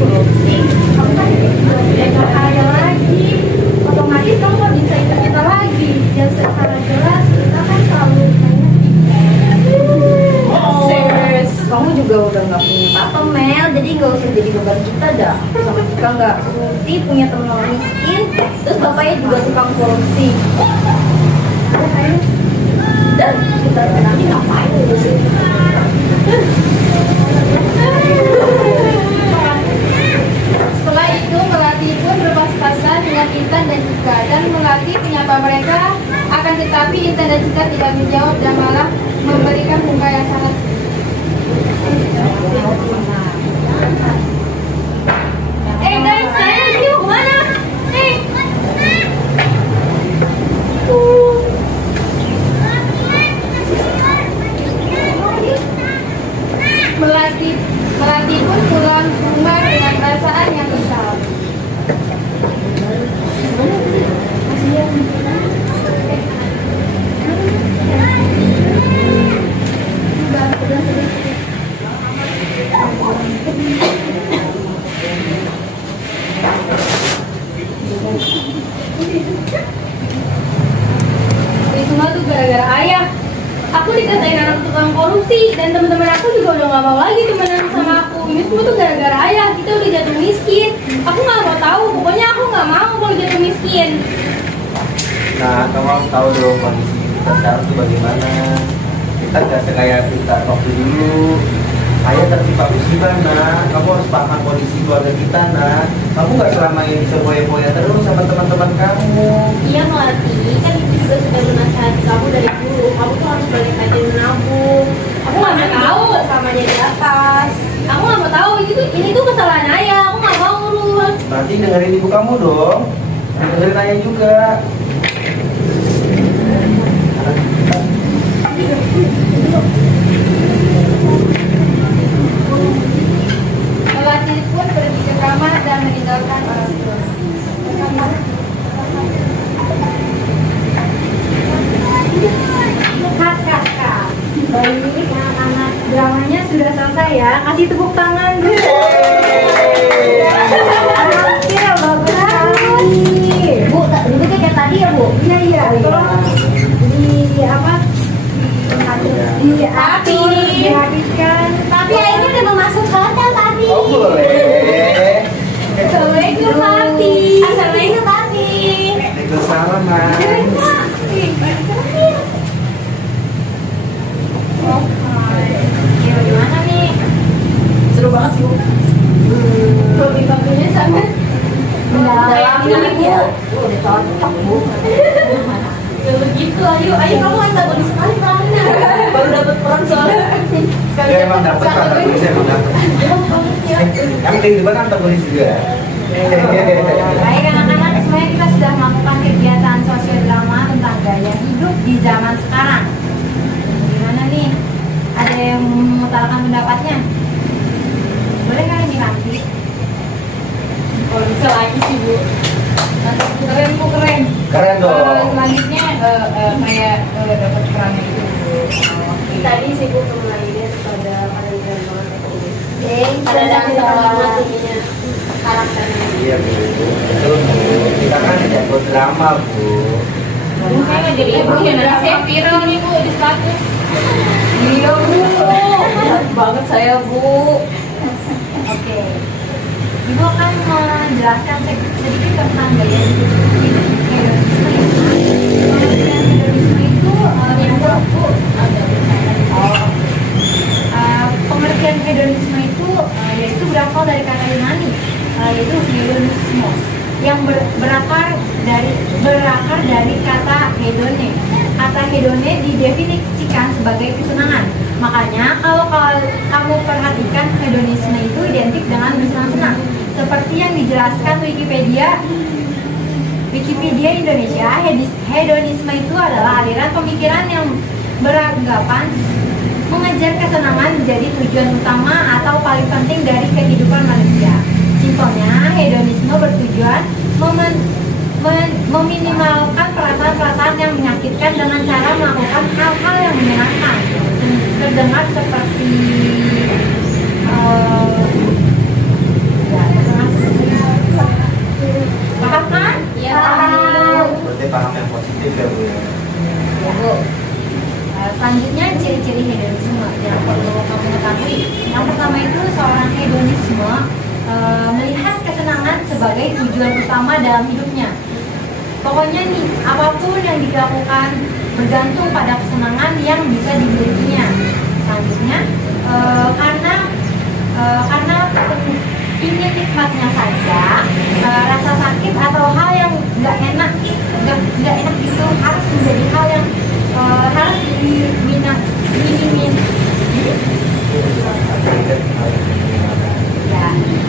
korupsi? Kamu kan udah gak kaya lagi. Otomatis kamu gak bisa ikut kita lagi. Dan secara jelas kita kan selalu serius. Kamu juga udah gak punya papa Mel, jadi gak usah jadi beban kita dah. Sama kita gak ngerti punya temen orang miskin, terus bapaknya juga tukang korupsi. Ayo. Dan Tapi ngapain sih? Setelah itu Melati pun berpas-pasan dengan Intan dan Cika, dan Melati menyapa mereka, akan tetapi Intan dan Cika tidak menjawab dan malah memberikan muka yang sangat guys, saya ini mau kemana? Melati pun pulang ke rumah dengan perasaan yang kesal. Ini semua tuh gara-gara ayah. Aku dikatain anak tukang korupsi, dan teman-teman aku juga udah gak mau lagi temenan sama aku. Ini semua tuh gara-gara ayah. Kita udah jatuh miskin. Aku gak mau tahu. Pokoknya aku gak mau kalau jatuh miskin. Nah, kamu harus tahu dong kondisi kita sekarang tuh bagaimana. Kita gak sekaya kita waktu dulu. Ayah tertimpa musibah, nah. Kamu harus paham kondisi keluarga kita, nah. Kamu gak selama ini sepoya-poya terus sama teman-teman kamu. Iya Melati, kan itu juga sudah menasihati kamu dari dulu. Kamu tuh harus balik aja menabung. Aku nggak mau tahu sama dia di atas. Aku gak mau tahu. Ini tuh kesalahan ayah. Aku gak mau ngurus. Berarti dengerin ibu kamu dong. Dengerin ayah juga. Melati pun pergi ke kamar dan meninggalkan orang tua. Kakak, baik anak-anak dramanya sudah selesai ya. Kasih tepuk tangan dulu. Oke, bagus sekali. Bu, duduknya kayak tadi ya Bu? Iya. Tolong di apa? Dihabiskan. Tapi akhirnya udah mau masuk hotel tadi. Oh boleh. Assalamualaikum Papi. Assalamualaikum Papi. Waalaikumsalam, Mas. Gimana nih? Seru banget sih Bu. Papi-papinya sangat Dalam ya. Udah cocok Bu. kalau gitu. Ayo kamu antagonis sekali perannya. Baru dapat peran soalnya. Ya emang dapat antagonis, emang dapat. Yang penting juga kan antagonis juga. Baik anak-anak, semuanya kita sudah melakukan kegiatan sosiodrama tentang gaya hidup di zaman sekarang. Gimana nih? Ada yang mengutarakan pendapatnya? Boleh kan ini nanti? Kalau bisa lagi sih Bu. Keren Bu, keren. Keren dong. Selanjutnya kayak dapat peran itu. Tadi sih Bu kemarin pada keren banget. Ada dansa banget ininya karakternya. Iya Bu. Betul Bu. Kita kan jago drama Bu. Saya nggak jadi ibu ya, nanti saya viral nih Bu di status. Iya Bu. Banget saya Bu. Oke. Ibu akan menjelaskan sedikit tentang gaya hidup hedonisme. Pengertian hedonisme itu Bu. Pengertian hedonisme itu yaitu berasal dari kata Yunani, yaitu hedonismos, yang berakar dari kata hedone. Kata hedone didefinisikan sebagai kesenangan. Makanya kalau kamu perhatikan, hedonisme itu identik dengan bersenang-senang. Seperti yang dijelaskan Wikipedia Indonesia, hedonisme itu adalah aliran pemikiran yang beranggapan mengejar kesenangan menjadi tujuan utama atau paling penting dari kehidupan manusia. Simpelnya, hedonisme bertujuan meminimalkan perasaan-perasaan yang menyakitkan dengan cara melakukan hal-hal yang menyenangkan. Terdengar seperti paham kan? Iya. Berarti paham yang positif ya Bu. Ya Bu. Selanjutnya ciri-ciri hedonisme yang perlu kamu ketahui. Yang pertama itu seorang hedonisme melihat kesenangan sebagai tujuan utama dalam hidupnya. Pokoknya nih, apapun yang dilakukan bergantung pada kesenangan yang bisa dimilikinya. Selanjutnya, karena ingin nikmatnya saja, rasa sakit atau hal yang nggak enak itu harus menjadi hal yang harus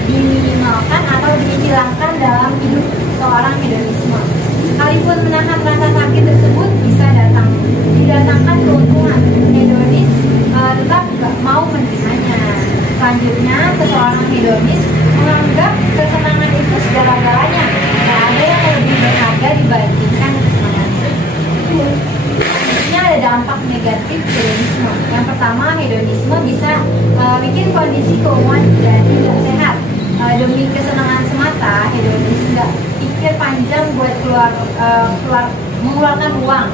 diminimalkan atau dihilangkan dalam hidup seorang hedonisme. Sekalipun menahan rasa sakit tersebut bisa didatangkan keuntungan, hedonis tetap gak mau menerimanya. Selanjutnya, seseorang hedonis menganggap kesenangan itu segala-galanya. Tidak ada yang lebih berharga dibandingkan kesenangan itu. Selanjutnya ada dampak negatif hedonisme. Yang pertama, hedonisme bisa bikin kondisi keuangan jadi tidak sehat. Demi kesenangan semata, hedonis nggak pikir panjang buat mengeluarkan uang,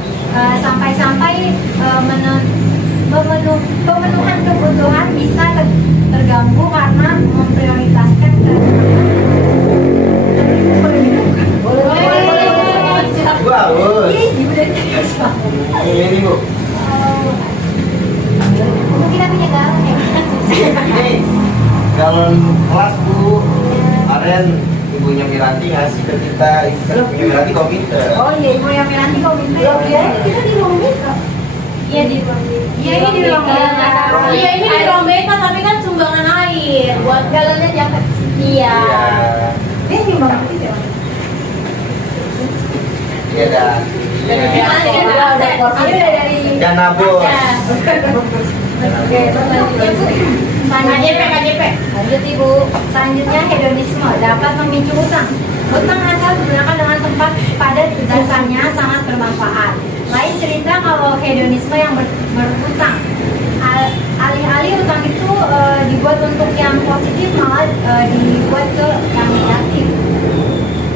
sampai-sampai pemenuhan kebutuhan bisa terganggu karena memprioritaskan Ini Bu. Mungkin aku punya galon ya. Ini galon kelas Bu. Kemarin ibunya Miranti ngasih ke kita. Ibunya Miranti komite. Oh iya, ibunya Miranti komite. Ya, kita di ruang BK. Iya di ruang Iya, ini di ruang BK. Iya ini di ruang BK, tapi kan sumbangan air buat galonnya jangan. Iya. Dia nyumbang tidak? Iya dah. Dari Dana bos. Oke, selanjutnya Bu. KJP. Lanjut Ibu. Selanjutnya hedonisme dapat memicu utang. Utang asal digunakan dengan tempat pada dasarnya sangat bermanfaat. Lain cerita kalau hedonisme yang berutang. Alih-alih utang itu dibuat untuk yang positif, malah dibuat ke yang negatif.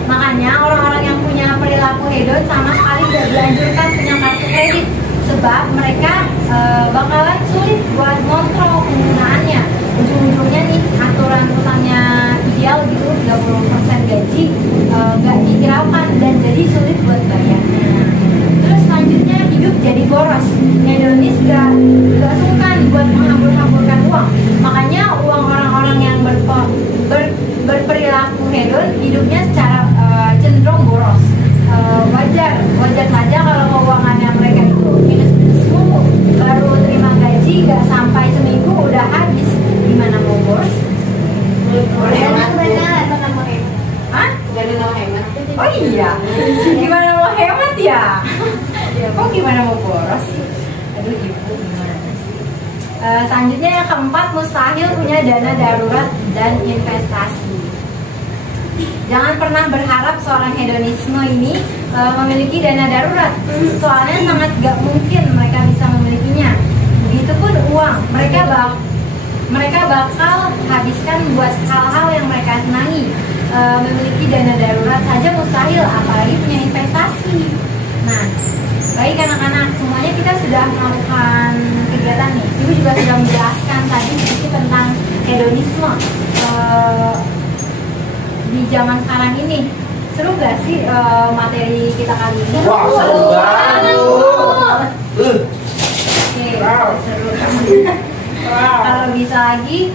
Makanya orang-orang yang punya perilaku hedon sama sekali tidak dianjurkan punya kartu kredit, sebab mereka bakalan sulit buat kontrol penggunaannya. Ujung-ujungnya nih aturan utangnya ideal gitu 30% gaji nggak diterapkan dan jadi sulit buat bayarnya. Terus selanjutnya hidup jadi boros. Hedonis gak sungkan buat menghambur-hamburkan uang. Makanya uang orang-orang yang berperilaku hedon hidupnya secara cenderung boros. Wajar saja kalau keuangannya mereka itu minus mulu. Baru terima gaji gak sampai seminggu udah habis. Gimana mau boros? Hah? Oh iya. Gimana mau hemat ya? Kok gimana mau boros sih? Aduh ibu gimana sih? Selanjutnya yang keempat, mustahil punya dana darurat dan investasi. Jangan pernah berharap seorang hedonisme ini memiliki dana darurat. Soalnya sangat gak mungkin mereka bisa memilikinya. Begitupun uang, mereka bakal habiskan buat hal-hal yang mereka senangi. Memiliki dana darurat saja mustahil, apalagi punya investasi. Nah, baik anak-anak, semuanya kita sudah melakukan kegiatan nih. Ibu juga sudah menjelaskan tadi sedikit tentang hedonisme di zaman sekarang ini. Seru gak sih materi kita kali ini? Wah, seru banget. Oke, seru. Kalau bisa lagi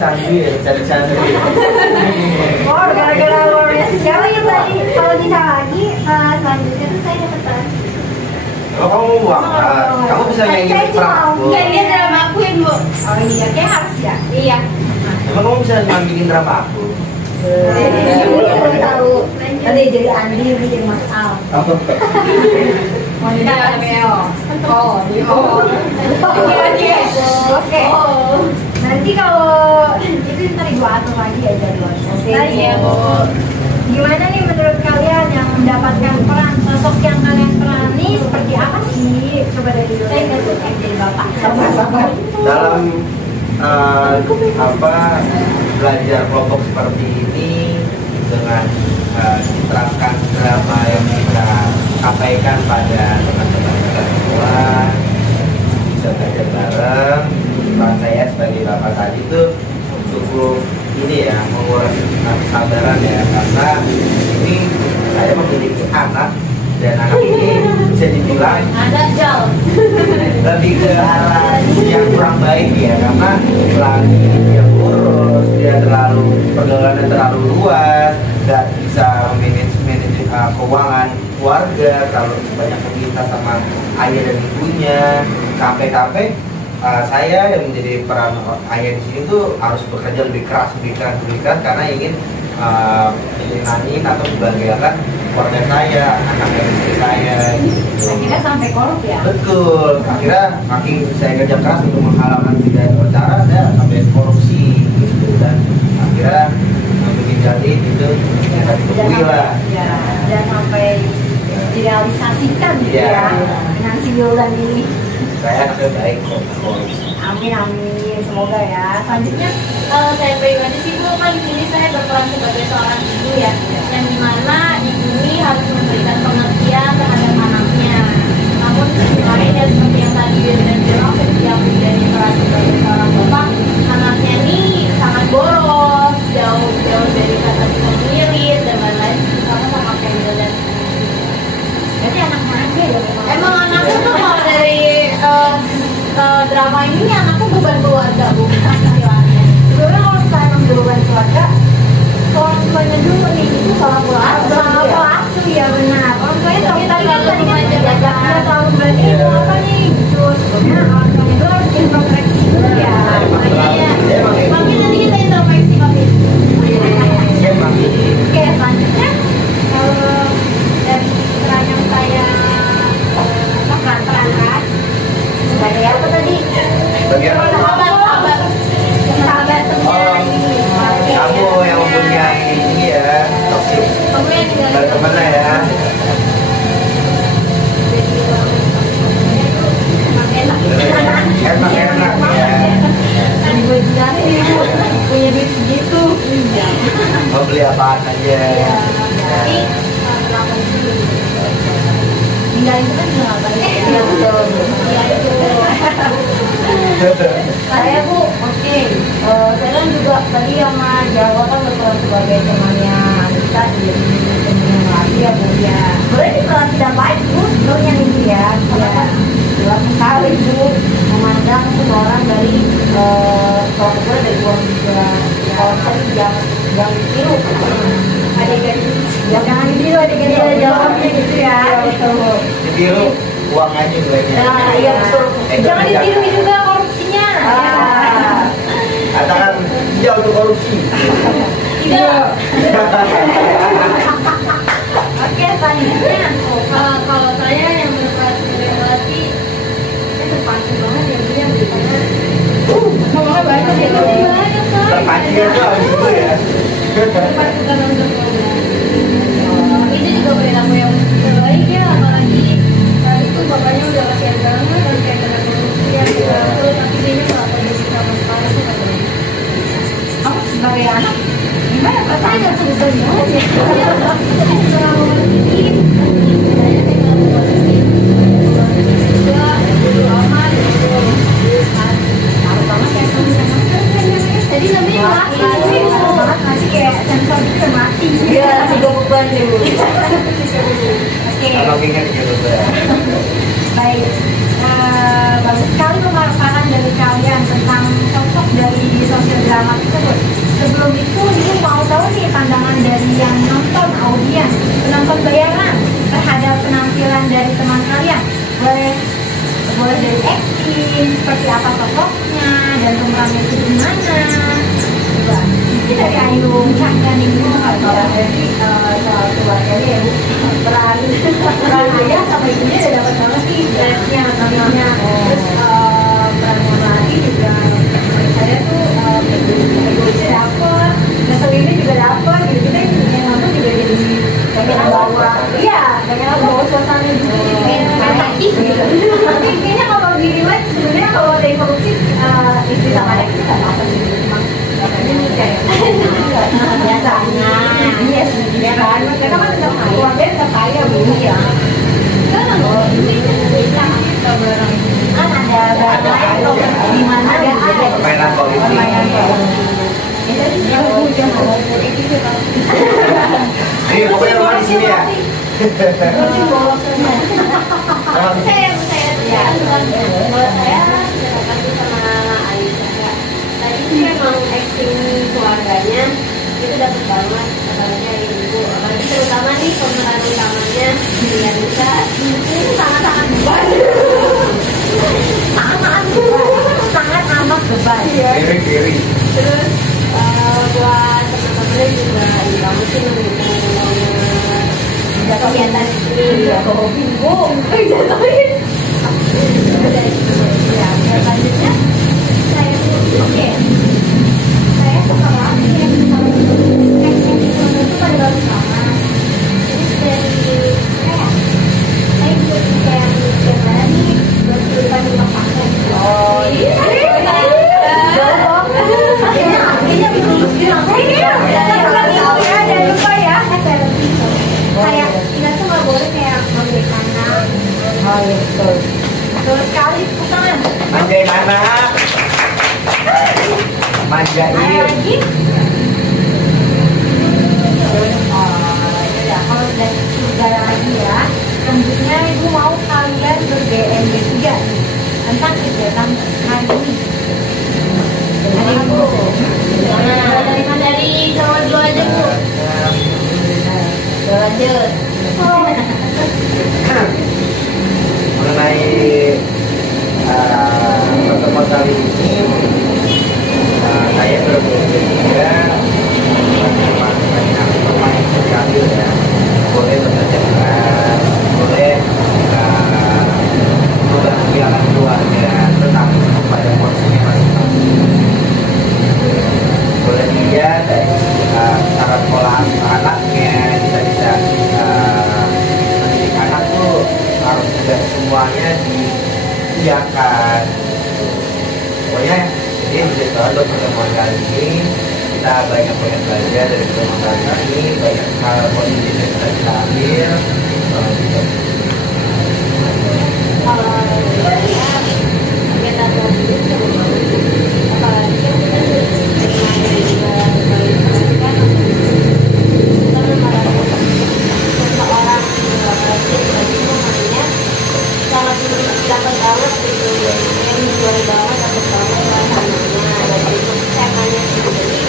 cari-cari. oh, gara-gara warnanya siapa yang tadi? Kalau bisa lagi, selanjutnya tuh saya dapat. Kalau kamu mau buang, kamu bisa nyanyiin terapu. Dia dalam aku ya Bu. Oh iya, kayak harus ya. Iya. Kalau kamu bisa bikin terapu. Tahu. Nanti jadi Andi, jadi Mas Al. Wanita Meo. Oh, Oke. Nanti kalau itu ntar ibu atur lagi aja dulu. Iya Bu. Gimana nih menurut kalian yang mendapatkan peran sosok yang kalian perani seperti apa sih? Coba dari dulu. Saya nggak jadi bapak. Sabar. Dalam belajar kelompok seperti ini dengan diterapkan drama yang kita sampaikan pada teman-teman kita semua, bisa belajar bareng. Peran saya sebagai bapak tadi tuh untuk ini ya, menguras kesabaran ya, karena ini saya memiliki anak dan anak ini bisa dibilang Ada jauh. lebih ke arah yang kurang baik ya, karena lagi dia kurus, dia terlalu pergaulannya terlalu luas, nggak bisa manage keuangan keluarga, terlalu banyak meminta sama ayah dan ibunya, sampai saya yang menjadi peran ayah di sini tuh harus bekerja lebih keras karena ingin menyenangin atau membahagiakan keluarga saya, anak dan istri saya gitu. Akhirnya sampai korup ya? Betul, akhirnya makin saya kerja keras untuk menghalalkan segala cara, saya sampai korupsi gitu, dan akhirnya bikin jadi itu kita ditemui lah. Ya, dan sampai direalisasikan gitu ya dengan si Yolan ini. Saya anaknya baik kok, korupsi. Amin amin, semoga ya. Selanjutnya Saya pribadi sih Bu, kan di sini saya berperan sebagai seorang ibu ya, yang dimana ibu ini harus memberikan pengertian terhadap anaknya. Namun di sisi lain ya seperti yang tadi dan bilang, ketika menjadi peran sebagai seorang bapak, anaknya ini sangat boros, jauh dari kata kita mirip dan lain-lain, sama kayak gitu. Dan berarti anaknya aja ya memang. emang anaknya tuh kalau dari drama ini anaknya beban keluarga Bu, istilahnya. Sebenarnya kalau misalnya ambil beban keluarga, orang tuanya dulu nih itu salah pola asuh ya benar. Orang tuanya tahu Kita tadi nggak kan perlu dia tahu berarti itu apa nih gitu. Sebenarnya orang tuanya itu harus introspeksi dulu ya. Mungkin nanti kita introspeksi Papi. Iya, Mak. Oke, selanjutnya dari peran yang saya perankan sebagai apa tadi? Bagian Sahabat teman ini. kamu yang mempunyai ini ya, toksik Kamu yang tinggal di berteman ya. Enak ya. Gue jelasin ibu punya duit segitu. Iya. Mau beli apaan aja. Tapi kenapa dulu? Tinggal itu kan juga nggak balik. Iya betul. Iya itu. Saya Bu, oke. Saya kan juga tadi sama Jawa kan berperan sebagai temannya Anita di teman lagi ya Bu ya. Boleh diperan tidak baik Bu, sebenarnya ini ya. Karena jelas sekali Bu memandang seseorang dari keluarga dari uang juga. Kalau saya jangan ditiru. Adegan jangan ditiru adegan jawabnya gitu ya. Betul. Ditiru uang aja duitnya. Nah, iya betul. Jangan ditiru juga korupsinya. Katakan tidak untuk korupsi. Tidak. Oke, selanjutnya Kalau saya yang berperan sebagai pelatih, saya terpancing banget ya Bu yang beritanya. Ngomongnya banyak ya. banyak kan. Terpancing itu harus itu ya. Bukan untuk itu juga perilaku yang terbaik ya, apalagi itu bapaknya udah kasihan banget dan kayak kena korupsi yang terus tapi dia nggak kondisi sama sekali sih nggak boleh. Aku sebagai anak gimana perasaan nggak sebetulnya aja. Tadi namanya mati. Nanti kayak sensor itu mati. Iya, 3 beban deh Bu. Oke. Kalau ingat gitu ya. Baik, bagus sekali pemaparan dari kalian tentang sosok dari sosial drama tersebut. Sebelum itu, Ibu mau tahu nih pandangan dari yang nonton, audiens, penonton bayaran terhadap penampilan dari teman kalian. Boleh dari acting, seperti apa sosoknya, dan pemerannya itu gimana. Coba, mungkin dari Ayu Chandra nih, Bu, kalau dari soal keluarganya ya Bu, peran ayah sama ibunya udah dapat banget nih dressnya, namanya. Terus peran mama lagi juga, menurut saya tuh egoisnya dapet, ngeselinnya juga dapet, gitu. Kita yang nonton juga jadi pengen bawa, iya, pengen bawa suasana gitu, pengen aktif gitu. Tapi kayaknya kalau di relate sebenarnya kalau dari korupsi istri sama anak itu nggak apa-apa sih, emang katanya nih kayak biasanya, iya sih, ya kan, mereka kan tetap keluarga tetap kaya Bu ya. Kan kita barang kan ada barang lain loh, di mana ada Permainan politik. permainan politik. Ya tadi Bu jangan mau politik itu kan. Ini pokoknya rumah di sini ya. Saya kalau saya silakan sama Aisyah. Tadi sih emang acting keluarganya itu dapat banget, apalagi ibu, apalagi terutama nih pemeran utamanya dia bisa itu sangat-sangat beban, sangat amat beban. Kiri. Terus buat teman-temannya juga kamu sih ada kegiatan ini ya hobi bu jatuhin ya selanjutnya saya oke saya suka banget yang itu pada baru sama jadi dari saya juga kayak gimana nih berkehidupan di tempatnya oh iya akhirnya lulus bilang jangan lupa ya kayak kita tuh nggak boleh kayak membeli anak. Oh iya betul. Betul sekali, tangan. Manjain anak. Manjain. Lagi. Ya kalau dari saudara lagi ya, selanjutnya ibu mau kalian ber-BMB 3 tentang kegiatan hari ini. Dari ibu. Dari cowok dulu aja bu. Lanjut. Mengenai pertemuan kali ini, saya berbeda pemain sekali ya. Boleh bekerja keras, boleh membahagiakan keluarga, tetapi pada porsinya masing-masing. Boleh dilihat dari cara pola anaknya, bisa mendidik anak tuh harus tidak semuanya diiakan. Pokoknya ini menjadi untuk pertemuan kali ini kita banyak belajar dari pertemuan kali ini, banyak hal positif yang kita bisa ambil. Kita apalagi kan kita seseorang sangat dapat banget gitu, yang enjoy banget, dapat banget suasananya dan itu temanya sendiri.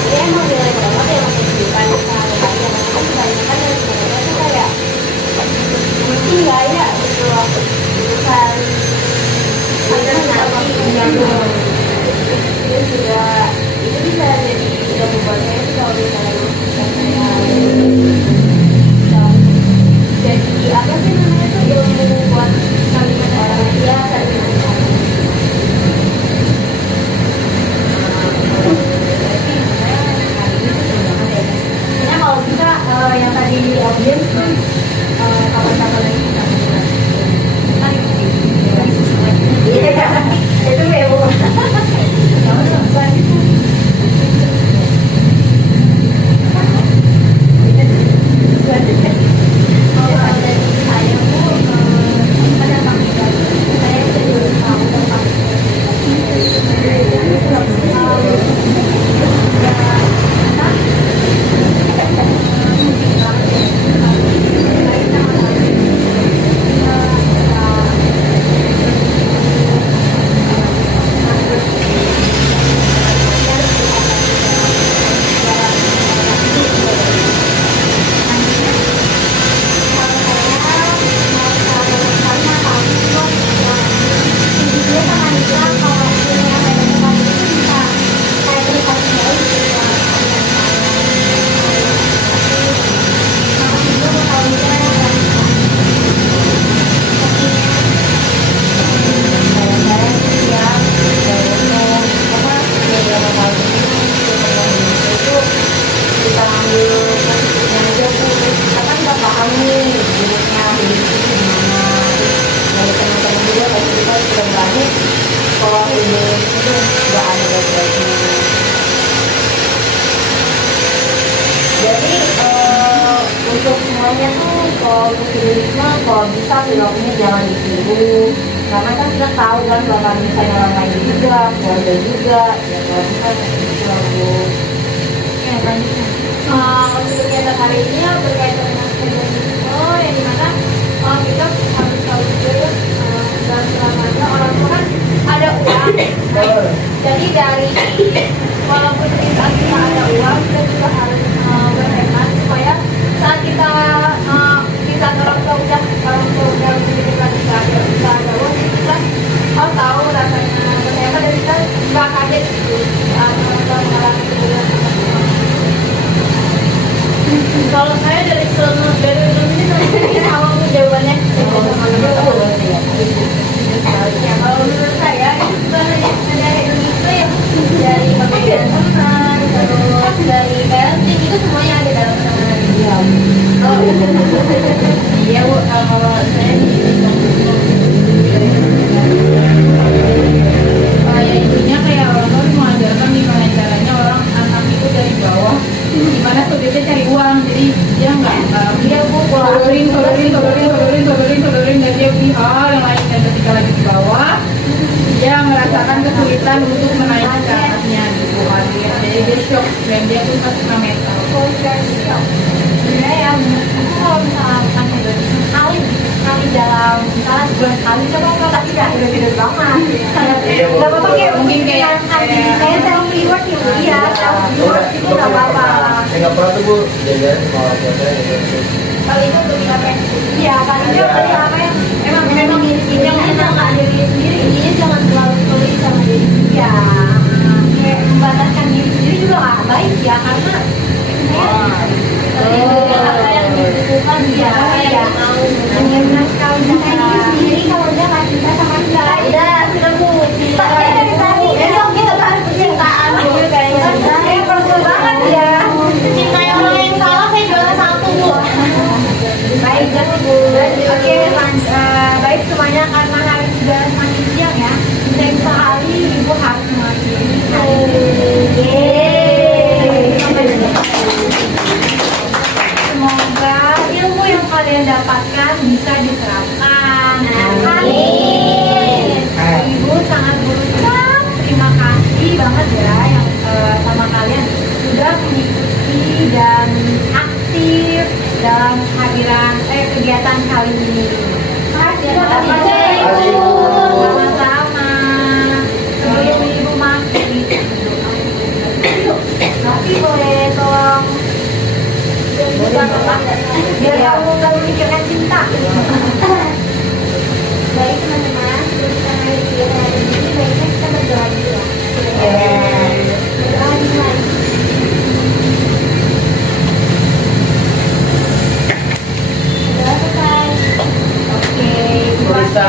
Jadi emang nilai banget ya untuk kehidupan sehari-hari ya, karena kebanyakan yang sebenarnya tuh kayak mungkin nggak ya gitu loh, bukan nanti yang itu juga itu bisa jadi juga membuat saya tuh kalau misalnya jadi apa sih namanya tuh ilmu buat kalimat orang dia kalimat karena kalau bisa yang tadi audiens tuh kapan-kapan lagi kita itu ya bu Jadi untuk semuanya tuh kalau untuk Indonesia kalau bisa filmnya jangan ditiru karena kan kita tahu kan bakal misalnya orang lain juga, keluarga juga ya kalau bisa itu aku ya lanjutnya untuk kegiatan hari ini berkaitan dengan kegiatan dan dia tuh 5 meter. Sebenarnya ya, itu kalau misalnya bukan sekali dalam misalnya sebulan sekali kita mau tapi udah beda banget. Gak apa-apa kayak Mungkin kayak saya self reward ya, iya self reward itu gak apa-apa. Saya nggak pernah tuh Bu jajan sama orang tua saya gitu. Kalau itu untuk apa yang Iya, paling nggak beli apa yang memang ini yang kita nggak ada diri sendiri. intinya jangan terlalu peduli sama diri. Iya, kayak membataskan diri sendiri juga nggak baik ya karena Tapi beli apa yang dibutuhkan, Iya, apa iya. yang mau. hanya benar kalau kita diri sendiri kalau udah nggak cinta sama kita. Udah, kita Bu. Besok kita bahas percintaan dulu kayaknya. Perlu banget ya. Cintai orang yang salah, saya juara 1 Bu. Baik, Bu. Oke, baik semuanya karena hari sudah semakin siang ya. Dan sekali Ibu harus mengakhiri hari ini. Semoga ilmu yang kalian dapatkan bisa diterapkan. Amin. Ibu sangat berucap terima kasih banget ya yang sama kalian sudah mengikuti dan aktif dalam hadiran kegiatan kali ini. Terima kasih Ibu. Sama-sama. Sebelum Ibu mampir, tapi boleh tolong biar kamu nggak memikirkan cinta. Baik teman-teman, sebelum kita mulai kegiatan hari ini, baiknya kita berdoa dulu ya. Berdoa dimulai. Berdoa selesai. Oke, Ibu Bisa